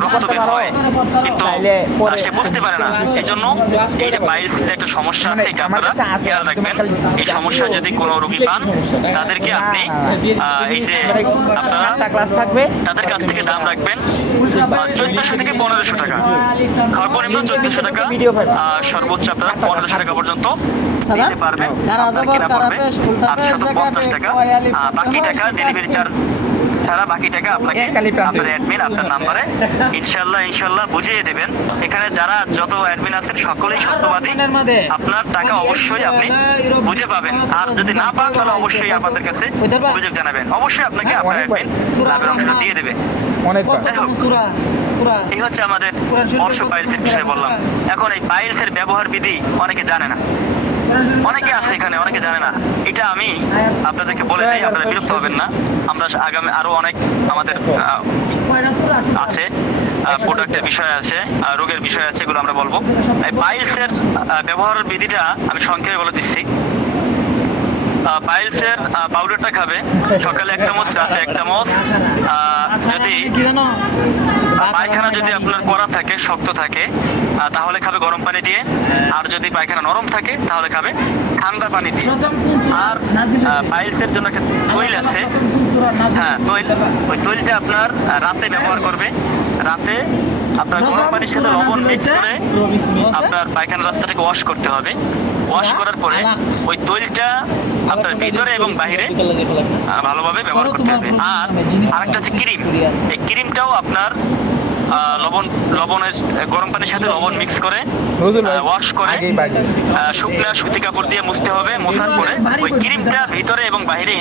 রক্ত বের হয়, কিন্তু সে বুঝতে পারে না। এই জন্য এইটা পাইলস একটা সমস্যা আছে, এটা আপনারা খেয়াল রাখবেন। এই সমস্যা যদি কোনো রোগী পান, তাদেরকে আপনি এই যে আপনারা ক্লাস থাকবে, তাদের কাছ থেকে দাম রাখবেন 1400 থেকে 1500 টাকা, সর্বনিম্ন 1400 টাকা, সর্বোচ্চ আপনারা 1500 টাকা পর্যন্ত দিতে পারবেন। আপনার কেনা পড়বে 850 টাকা, বাকি টাকা ডেলিভারি চার্জ ছাড়া বাকি টাকা আপনাকে আপনার অ্যাডমিন আপনার নাম্বারে ইনশাল্লাহ বুঝিয়ে দেবেন। এখানে যারা যত অ্যাডমিন আছেন সকলেই সত্যবাদী, আপনার টাকা অবশ্যই আপনি বুঝে পাবেন। আর যদি না পান তাহলে অবশ্যই আপনাদের কাছে অভিযোগ জানাবেন, অবশ্যই আপনাকে আপনার অ্যাডমিন লাভের অংশটা দিয়ে দেবে। এই হচ্ছে আমাদের অর্শ পাইলসের বিষয়ে বললাম। এখন এই পাইলসের ব্যবহার বিধি অনেকে জানে না, অনেকে আছে এখানে অনেকে জানে না। এটা আমি আপনাদেরকে বলে দিই, আপনারা বিরক্ত হবেন না। আমরা আগামী আরো অনেক আমাদের আছে, প্রোডাক্টের বিষয় আছে, রোগের বিষয় আছে, এগুলো আমরা বলবো। এই পাইলসের ব্যবহার বিধিটা আমি সংক্ষেপে বলে দিচ্ছি। পাইলসের পাউডারটা খাবে সকালে 1 চামচ, রাতে 1 চামচ। যদি পায়খানা যদি আপনার করা থাকে, শক্ত থাকে, তাহলে খাবে গরম পানি দিয়ে। আর যদি পায়খানা নরম থাকে তাহলে খাবে ঠান্ডা পানি দিয়ে। আর পাইলসের জন্য একটা তৈল আছে, হ্যাঁ তৈল, ওই তৈলটা আপনার রাতে ব্যবহার করবে। রাতে আপনার গরম পানির সাথে লবণ মিক্স করে আপনার পায়খানা রাস্তাটাকে ওয়াশ করতে হবে। ওয়াশ করার পরে ওই তৈলটা আপনার ভিতরে এবং বাইরে ভালোভাবে ব্যবহার করতে হবে। আর আরেকটা আছে ক্রিম, এই ক্রিমটাও আপনার লবণের গরম পানির সাথে লবণ মিক্স করে ওয়াশ করে শুকনা সুতি কাপড় দিয়ে মুছতে হবে। মোছার পরে ওই ক্রিমটা ভিতরে এবং বাইরে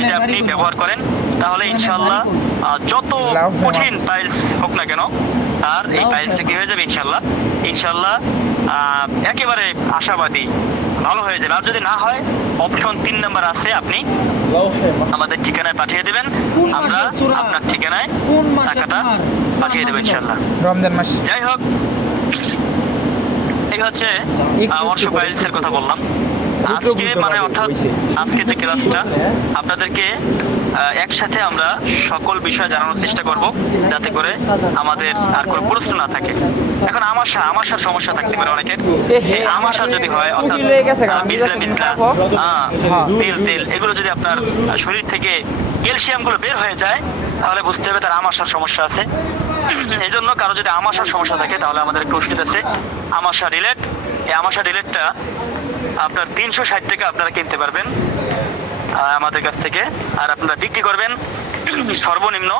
যদি আপনি ব্যবহার করেন তাহলে ইনশাল্লাহ যত কঠিন পাইলস হোক না কেন তার এই পাইলসটা কি হয়ে যাবে ইনশাল্লাহ ইনশাল্লাহ একেবারে আশাবাদী ভালো হয়ে যাবে। আর যদি না হয় অপশন 3 নাম্বার আছে, আপনি আমাদের ঠিকানায় পাঠিয়ে দেবেন, আমরা আপনার ঠিকানায় টাকাটা পাঠিয়ে দেবো ইনশাল্লাহ। রমজান মাস যাই হোক, এই হচ্ছে অর্শ পাইলসের কথা বললাম আজকে, মানে অর্থাৎ আজকে যে ক্লাসটা আপনাদেরকে একসাথে আমরা সকল বিষয় জানানোর চেষ্টা করব, যাতে করে আমাদের আর কোনো প্রশ্ন না থাকে। এখন আমাশার সমস্যা থাকতে পারে অনেকের। এই আমাশা যদি হয়, অর্থাৎ বিজলা তেল এগুলো যদি আপনার শরীর থেকে ক্যালসিয়াম গুলো বের হয়ে যায়, তাহলে বুঝতে হবে তার আমাশার সমস্যা আছে। এই জন্য কারো যদি আমাশার সমস্যা থাকে, তাহলে আমাদের একটা ওষুধ আছে আমাশা রিলেট। এই আমাশা রিলেটটা আপনার 360 টাকা আপনারা কিনতে পারবেন আমাদের কাছ থেকে, আর আপনারা বিক্রি করবেন সর্বনিম্ন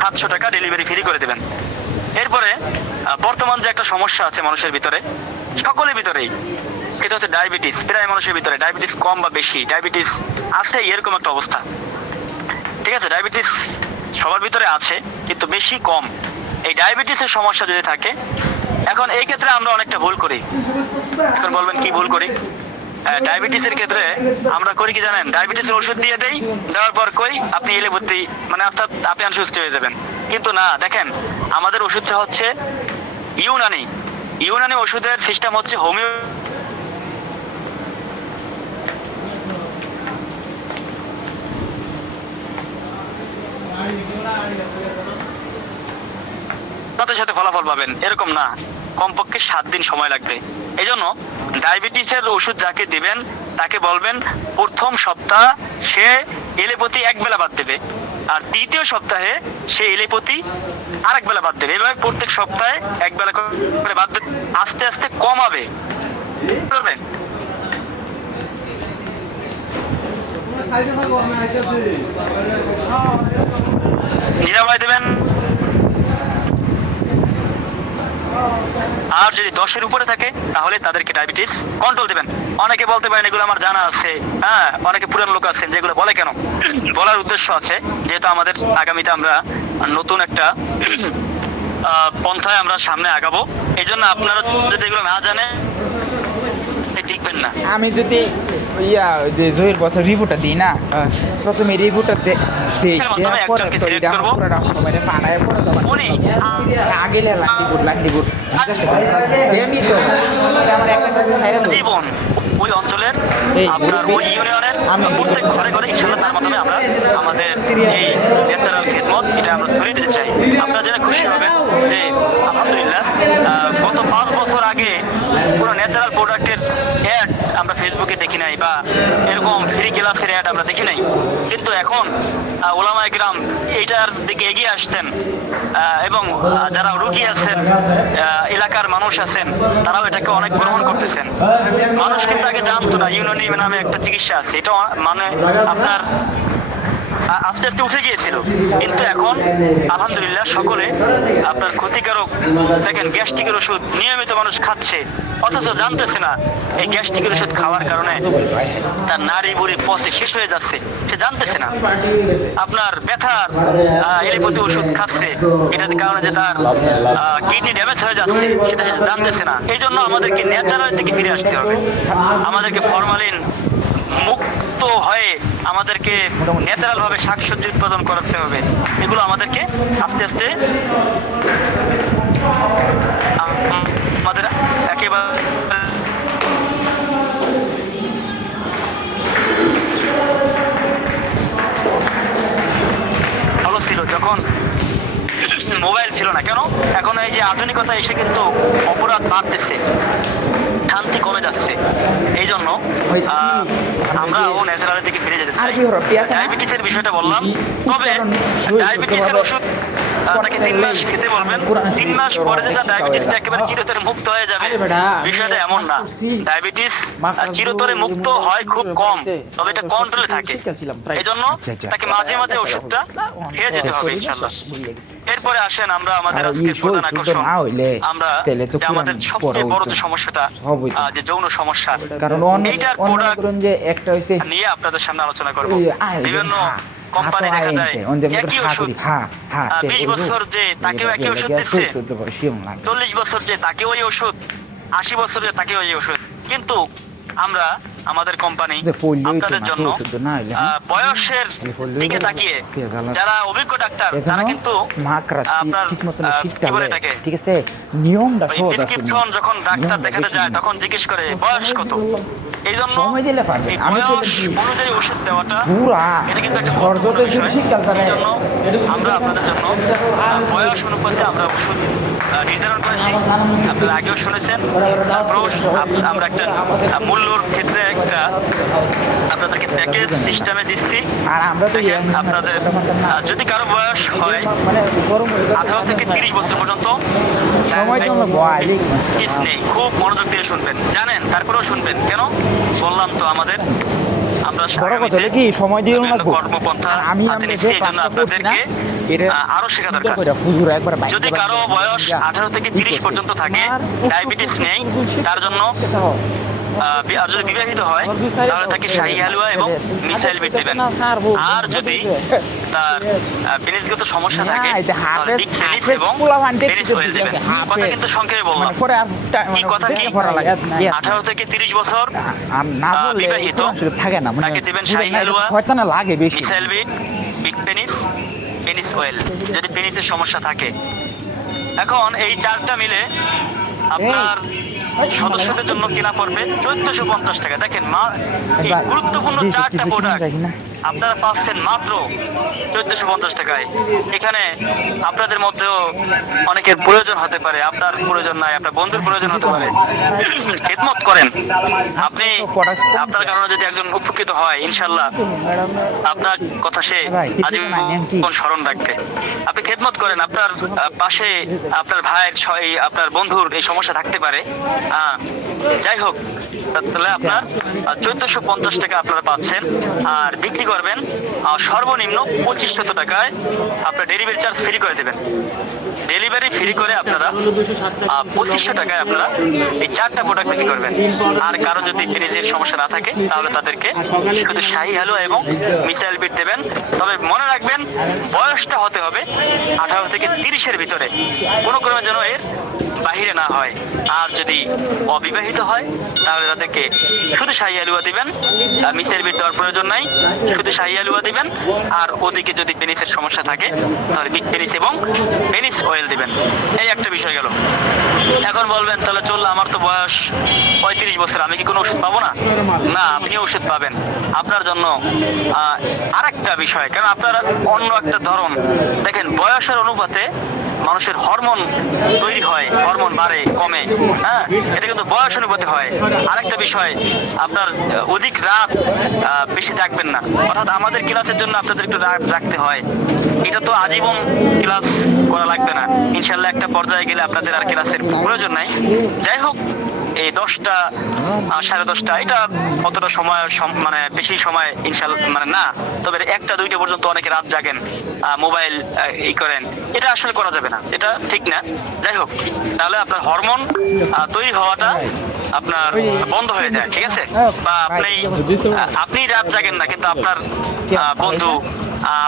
700 টাকা, ডেলিভারি ফ্রি করে দেবেন। এরপরে বর্তমান যে একটা সমস্যা আছে মানুষের ভিতরে, সকলের ভিতরেই, এটা হচ্ছে ডায়াবেটিস। প্রায় মানুষের ভিতরে ডায়াবেটিস কম বা বেশি, ডায়াবেটিস আছে এরকম একটা অবস্থা। ঠিক আছে, ডায়াবেটিস সবার ভিতরে আছে কিন্তু বেশি কম। এই ডায়াবেটিসের সমস্যা যদি থাকে, এখন এই ক্ষেত্রে আমরা অনেকটা ভুল করি। এখন বলবেন কি ভুল করি? ডায়াবেটিসের ক্ষেত্রে আমরা করি কি জানেন? ডায়াবেটিসের ওষুধ দিয়ে দেই, দেওয়ার পর কই আপনি এলে ভর্তি, মানে অর্থাৎ আপনি সুস্থ হয়ে যাবেন। কিন্তু না, দেখেন আমাদের ওষুধটা হচ্ছে ইউনানি ওষুধের সিস্টেম হচ্ছে হোমিও। সাথে সাথে ফলাফল পাবেন এরকম না, কমপক্ষে 7 দিন সময় লাগবে। এই জন্য ডায়াবেটিসের ওষুধ যাকে দিবেন তাকে বলবেন প্রথম সপ্তাহ সে এলেপতি 1 বেলা বাদ দেবে, আর দ্বিতীয় সপ্তাহে সে এলেপতি আরেক বেলা বাদ দেবে। এভাবে প্রত্যেক সপ্তাহে 1 বেলা করে বাদ দেবে, আস্তে আস্তে কমাবে। নিরাময় দেবেন। আর যদি 10-এর উপরে থাকে, তাহলে তাদেরকে ডায়াবেটিস কন্ট্রোল দেবেন। অনেকে বলতে পারেন এগুলো আমার জানা আছে, হ্যাঁ, অনেকে পুরানো লোক আছেন যেগুলো বলে। কেন বলার উদ্দেশ্য আছে, যেহেতু আমাদের আগামীতে আমরা নতুন একটা পন্থায় আমরা সামনে আগাবো, এই জন্য আপনারা যদি এগুলো না জানেন টিকবেন না। আমি যদি যে জহির বছর রিভিউটা দিই না, প্রথমে রিভিউটা দিই, দেওয়ার পরে তো এটা পুরোটা সময় পানায় পরে আগে লাকড়িগুড় এমনি তো আমার একটা কাছে সাইরা জীবন ওই অঞ্চলের আপনার ওই ইউনিয়নের প্রত্যেক ঘরে ঘরে ইনশাআল্লাহ তার মাধ্যমে আমরা আমাদের এই ন্যাচারাল খেদমত এটা আমরা ছড়িয়ে দিতে চাই। আপনারা জেনে খুশি হবেন যে আলহামদুলিল্লাহ গত 5 বছর আগে কোনো ন্যাচারাল প্রোডাক্টের অ্যাড আমরা ফেসবুকে দেখি নাই, বা এরকম ফ্রি ক্লাসের অ্যাড আমরা দেখি নাই। কিন্তু এখন ওলামায়ে কিরাম এইটার দিকে এগিয়ে আসছেন, এবং যারা রোগী আছেন, এলাকার মানুষ আছেন, তারাও এটাকে অনেক গ্রহণ করতেছেন। মানুষ কিন্তু আগে জানতো না ইউনানি নামে একটা চিকিৎসা আছে, এটা মানে আপনার আস্তে আস্তে উঠে গিয়েছিল। কিন্তু এখন আলহামদুলিল্লাহ সকলে আপনার ক্ষতিকারক, দেখেন গ্যাস্ট্রিকের ওষুধ নিয়মিত মানুষ খাচ্ছে, অথচ জানতেছে না এই গ্যাস্ট্রিকের ওষুধ খাওয়ার কারণে তার নাড়ি বুড়ি পচে শেষ হয়ে যাচ্ছে, সে জানতেছে না। আপনার ব্যথার এলোপ্যাথি ওষুধ খাচ্ছে, এটার কারণে যে তার কিডনি ড্যামেজ হয়ে যাচ্ছে, সেটা সে জানতেছে না। এই জন্য আমাদেরকে ন্যাচারাল দিকে ফিরে আসতে হবে, আমাদেরকে ফরমালিন মুক্ত হয়ে আমাদেরকে ন্যাচারাল ভাবে শাকসবজি উৎপাদন করতে হবে। এগুলো আমাদেরকে আস্তে আস্তে আমাদের একেবারে ভালো ছিল যখন মোবাইল ছিল না। কেন এখন এই যে আধুনিকতা এসে কিন্তু অপরাধ বাড়তেছে, শান্তি কমে যাচ্ছে। এই জন্য আমরাও ন্যাচারালের দিকে ফিরে যেতে চাই। ডায়াবেটিসের বিষয়টা বললাম, তবে ডায়াবেটিসের ওষুধ তাকে 3 মাস খেতে বলবেন। 3 মাস পরে যে তার ডায়াবেটিসটা একেবারে চিরতরে মুক্ত হয়ে যাবে, বিষয়টা এমন না। ডায়াবেটিস চিরতরে মুক্ত হয় খুব কম, তবে এটা কন্ট্রোলে থাকে। এই জন্য তাকে মাঝে মাঝে ওষুধটা খেয়ে যেতে হবে ইনশাআল্লাহ। এরপরে আসেন আমরা আমাদের আজকে প্রধান আকর্ষণ, আমরা আমাদের সবচেয়ে বড় যে সমস্যাটা, যে যৌন সমস্যা, কারণ এইটার প্রোডাক্ট যে একটা হইছে নিয়ে আপনাদের সামনে আলোচনা করব। বিভিন্ন কোম্পানি দেখা যায় একই ওষুধ 20 বছর যে তাকেও একই ওষুধ দিচ্ছে, 40 বছর যে তাকেও ওই ওষুধ, 80 বছর যে তাকেও ওই ওষুধ। কিন্তু আমরা আমাদের কোম্পানি আপনাদের জন্য বয়সের দিকে তাকিয়ে যারা অভিজ্ঞ ডাক্তার তারা কিন্তু আপনার কি বলে এটাকে, ঠিক আছে, নিয়মটা সহজ আছে। প্রেসক্রিপশন যখন ডাক্তার দেখাতে যায় তখন জিজ্ঞেস করে বয়স কত, এই জন্য সময় দিলে পারবে। এই আমি তো বয়স অনুযায়ী ওষুধ দেওয়াটা পুরা এটা কিন্তু একটা খরচতে যদি শীতকাল তারা এই জন্য আমরা আপনাদের জন্য বয়স অনুপাতে আমরা ওষুধ নির্ধারণ করেছি। আপনারা আগেও শুনেছেন। তারপরেও আমরা একটা মূল্যর ক্ষেত্রে একটা আপনাদেরকে প্যাকেজ সিস্টেমে দিচ্ছি। আর আমরা তো দেখেন, আপনাদের যদি কারো বয়স হয় মানে গরম 18 থেকে 30 বছর পর্যন্ত সময় জন্য বয় চিজ নেই, খুব মনোযোগ দিয়ে শুনবেন। জানেন, তারপরেও শুনবেন কেন বললাম তো, আমাদের আমরা বড় কথা হলো কি সময় দিও না কর্মপন্থা আমি হাতে নিচ্ছি, এই জন্য আপনাদেরকে আরো শেখা দরকার। যদি কারো বয়স 18 থেকে 30 পর্যন্ত থাকে, ডায়াবেটিস নেই, তার জন্য আর যদি বিবাহিত হয় তাহলে তাকে শাহী হালুয়া এবং মিসাইল বিট দেবেন। আর যদি তার পেনিসগত সমস্যা থাকে তাহলে বিগ পেনিস এবং পেনিস অয়েল দেবেন। কথা কিন্তু সংক্ষেপে বললাম। কি কথা কি, 18 থেকে 30 বছর বিবাহিত তাকে দেবেন শাহী হালুয়া, missile beat, big penis, penis oil যদি পেনিসের সমস্যা থাকে। এখন এই চারটা মিলে আপনার সদস্যদের জন্য কেনা পড়বে 1450 টাকা। দেখেন এই গুরুত্বপূর্ণ চারটা প্রোডাক্ট আপনারা পাচ্ছেন মাত্র 1450 টাকায়। এখানে আপনাদের মধ্যেও অনেকের প্রয়োজন হতে পারে, আপনার প্রয়োজন নাই, আপনার বন্ধুর প্রয়োজন হতে পারে। খেদমত করেন, আপনি আপনার কারণে যদি একজন উপকৃত হয়, ইনশাল্লাহ আপনার কথা সে আজীবন স্মরণ রাখবে। আপনি খেদমত করেন, আপনার পাশে আপনার ভাইয়ের, আপনার বন্ধুর এই সমস্যা থাকতে পারে। যাই হোক, তাহলে আপনার 1450 টাকা আপনারা পাচ্ছেন। আর বিক্রি করবেন সর্বনিম্ন 2500 টাকায়। আপনার ডেলিভারি চার্জ ফ্রি করে দেবেন। ডেলিভারি ফ্রি করে আপনারা 2500 টাকায় আপনারা এই চারটা প্রোডাক্ট বিক্রি করবেন। আর কারো যদি পেনিসের সমস্যা না থাকে তাহলে তাদেরকে শুধু শাহী হালুয়া এবং মিসাইল বিট দেবেন। তবে মনে রাখবেন, বয়সটা হতে হবে 18 থেকে 30-এর ভিতরে, কোনো ক্রমে যেন এর বাহিরে না হয়। আর যদি অবিবাহিত হয় তাহলে তাদেরকে শুধু শাহী হালুয়া দিবেন, মিসাইল বিট দেওয়ার প্রয়োজন নাই, শুধু শাহী হালুয়া দিবেন। আর ওদিকে যদি পেনিসের সমস্যা থাকে তাহলে বিগ পেনিস এবং পেনিস অয়েল দিবেন। এই একটা বিষয় গেল। এখন বলবেন তাহলে চললো, আমার তো বয়স 35 বছর, আমি কি কোনো ওষুধ পাবো না? না, আপনি ওষুধ পাবেন। আপনার জন্য আর একটা বিষয়, কারণ আপনার অন্য একটা ধরন। দেখেন, বয়সের অনুপাতে মানুষের হরমোন তৈরি হয়, হরমোন বাড়ে কমে, হ্যাঁ, এটা কিন্তু বয়স অনুপাতে হয়। আরেকটা বিষয়, আপনার অধিক রাত বেশি জাগবেন না। অর্থাৎ আমাদের ক্লাসের জন্য আপনাদের একটু রাত জাগতে হয়। এটা তো আজীবন ক্লাস করা লাগবে না, ইনশাল্লাহ একটা পর্যায়ে গেলে আপনাদের আর ক্লাসের প্রয়োজন নাই। যাই হোক, এই 10টা 10:30 এটা অতটা সময়, মানে বেশি সময় ইনশাল্লাহ মানে না। তবে 1টা-2টা পর্যন্ত অনেকে রাত জাগেন, মোবাইল করেন, এটা আসলে করা যাবে না, এটা ঠিক না। যাই হোক, তাহলে আপনার হরমোন তৈরি হওয়াটা আপনার বন্ধ হয়ে যায়, ঠিক আছে? বা আপনি রাত জাগেন না, কিন্তু আপনার বন্ধু,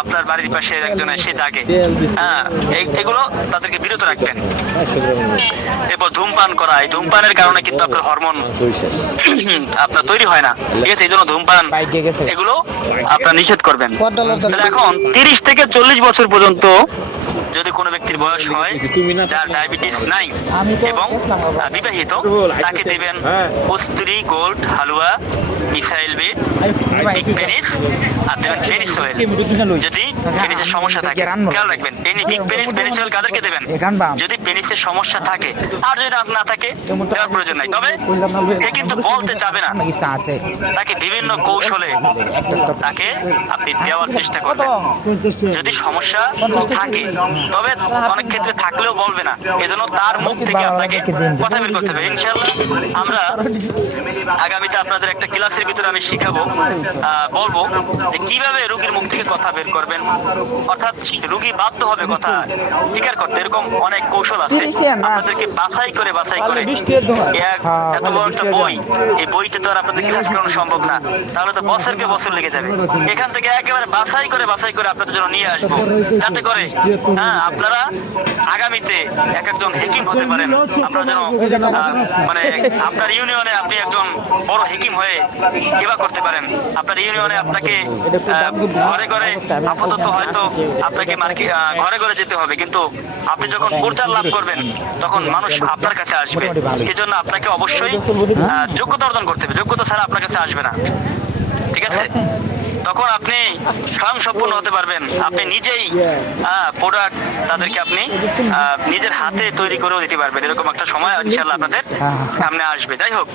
আপনার বাড়ির পাশে একজন সে জাগে, হ্যাঁ, এগুলো তাদেরকে বিরত রাখবেন। এরপর ধূমপান করা, এই ধূমপানের কারণে কিন্তু আপনার হরমোন আপনার তৈরি হয় না, ঠিক আছে? এই জন্য ধূমপান এগুলো আপনার নিষেধ করবেন। তাহলে এখন 30 থেকে 40 বছর পর্যন্ত যদি কোনো ব্যক্তির বয়স হয়, যার ডায়াবেটিস নাই এবং বিবাহিত, তাকে দেবেন কস্তুরী গোল্ড হালুয়া, মিসাইল বিট, বিগ পেনিস, আর দেবেন পেনিস অয়েল। যদি পেনিসের সমস্যা থাকে, খেয়াল রাখবেন, বিগ পেনিস, পেনিস অয়েল কাদেরকে দেবেন? যদি পেনিসের সমস্যা থাকে। আর যদি না থাকে দেওয়ার প্রয়োজন নাই। তবে এ কিন্তু বলতে চাবে না, তাকে বিভিন্ন কৌশলে তাকে আপনি দেওয়ার চেষ্টা করবেন। যদি সমস্যা থাকে, তবে অনেক ক্ষেত্রে থাকলেও বলবে না, এজন্য তার মুখ থেকে আপনাকে কথা বের করতে হবে। ইনশাআল্লাহ আমরা আগামীতে আপনাদের একটা ক্লাসের ভিতরে আমি শিখাবো, বলবো যে কিভাবে রোগীর মুখ থেকে কথা বের করবেন। অর্থাৎ রোগী বাধ্য হবে কথা স্বীকার করতে, এরকম অনেক কৌশল কৌশল আছে 30 টাকা না। আপনাদেরকে বাছাই করে এত বড় একটা বই, এই বইটা তো আর আপনাদের ক্লাস করানো সম্ভব না, তাহলে তো বছরকে বছর লেগে যাবে। এখান থেকে একেবারে বাছাই করে আপনাদের জন্য নিয়ে আসবো, যাতে করে আপনারা আগামীতে একজন হেকিম হতে পারেন। আপনারা যেন মানে আপনার ইউনিয়নে আপনি একজন বড় হেকিম হয়ে সেবা করতে পারেন। আপনার ইউনিয়নে আপনাকে ঘরে ঘরে আপাতত হয়তো আপনাকে ঘরে ঘরে যেতে হবে, কিন্তু আপনি যখন প্রচার লাভ করবেন তখন মানুষ আপনার কাছে আসবে। এই জন্য আপনাকে অবশ্যই যোগ্যতা অর্জন করতে হবে, যোগ্যতা ছাড়া আপনার কাছে আসবে না, ঠিক আছে? তখন আপনি স্বয়ং সম্পূর্ণ হতে পারবেন। আপনি নিজেই প্রোডাক্ট তাদেরকে আপনি নিজের হাতে তৈরি করেও দিতে পারবেন। এরকম একটা সময় ইনশাআল্লাহ আপনাদের সামনে আসবে। যাই হোক,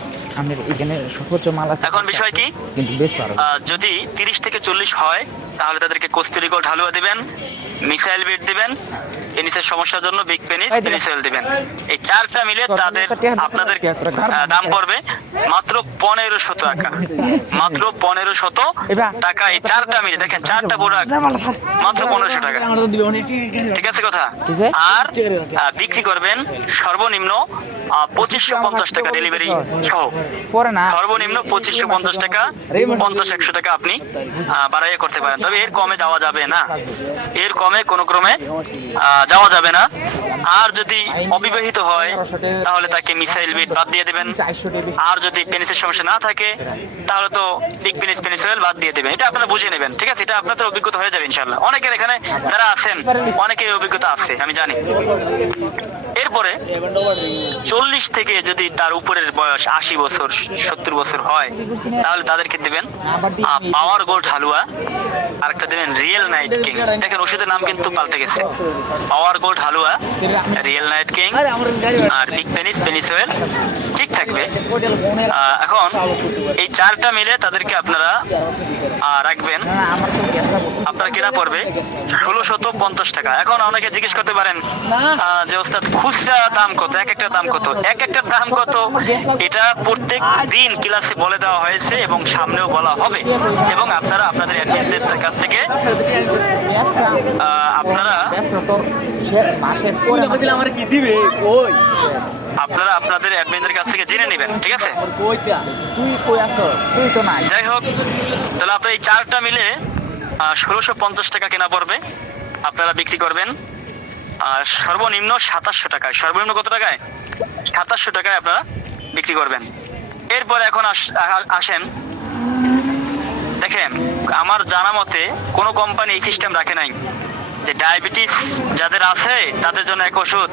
এখন বিষয় কি, যদি 30 থেকে 40 হয় তাহলে তাদেরকে কস্তুরি গোল্ড হালুয়া দিবেন, মিসাইল বিট দিবেন, পেনিসের সমস্যার জন্য বিগ পেনিস পেনিসেল দিবেন। এই 4টা মিলে আপনাদের দাম পড়বে মাত্র 1500 টাকা। মাত্র 1500 টাকা এই 4টা মিলে। দেখেন 4টা প্রোডাক্ট মাত্র 1500 টাকা, ঠিক আছে কথা? আর বিক্রি করবেন সর্বনিম্ন 2550 টাকা ডেলিভারি সহ। সর্বনিম্ন 2550 টাকা, 50-100 টাকা আপনি বাড়াইয়ে করতে পারেন। তবে এর কমে যাওয়া যাবে না, এর কমে কোনো ক্রমে যাওয়া যাবে না। আর যদি অবিবাহিত হয় তাহলে তাকে মিসাইল বিট বাদ দিয়ে দেবেন। আর যদি পেনিসের সমস্যা না থাকে তাহলে তো বিগ পেনিস পেনিস অয়েল বাদ দিয়ে দেবেন। এটা আপনারা বুঝে নেবেন, ঠিক আছে? এটা আপনাদের অভিজ্ঞতা হয়ে যাবে ইনশাআল্লাহ। অনেকের এখানে যারা আছেন অনেকের অভিজ্ঞতা আছে, আমি জানি। এরপরে 40 থেকে যদি তার উপরের বয়স 80 বছর 70 বছর হয় তাহলে তাদেরকে দেবেন পাওয়ার গোল্ড হালুয়া, আর একটা দেবেন রিয়েল নাইট কিং। দেখেন ওষুধের নাম কিন্তু পাল্টে গেছে। পাওয়ার গোল্ড হালুয়া, রিয়েল নাইট কিং আর বিগ পেনিস পেনিস অয়েল ঠিক থাকবে। এখন এই 4টা মিলে তাদেরকে আপনারা রাখবেন। আপনার কেনা পড়বে 1650 টাকা। এখন অনেকে জিজ্ঞেস করতে পারেন যে ওস্তাদ খুচরা দাম কত, এক একটা দাম কত? এক একটা দাম কত এটা প্রত্যেক দিন ক্লাসে বলে দেওয়া হয়েছে এবং সামনেও বলা হবে। এবং আপনারা আপনাদের অ্যাডমিনদের কাছ থেকে আপনারা আপনাদের অ্যাডমিনদের কাছ থেকে জেনে নেবেন, ঠিক আছে? যাই হোক, তাহলে আপনার এই 4টা মিলে 1650 টাকা কেনা পড়বে। আপনারা বিক্রি করবেন সর্বনিম্ন 2700 টাকায়। সর্বনিম্ন কত টাকায়? 2700 টাকায় আপনারা বিক্রি করবেন। এরপরে এখন আসেন, দেখেন আমার জানা মতে কোনো কোম্পানি এই সিস্টেম রাখে নাই যে ডায়াবেটিস যাদের আছে তাদের জন্য এক ওষুধ,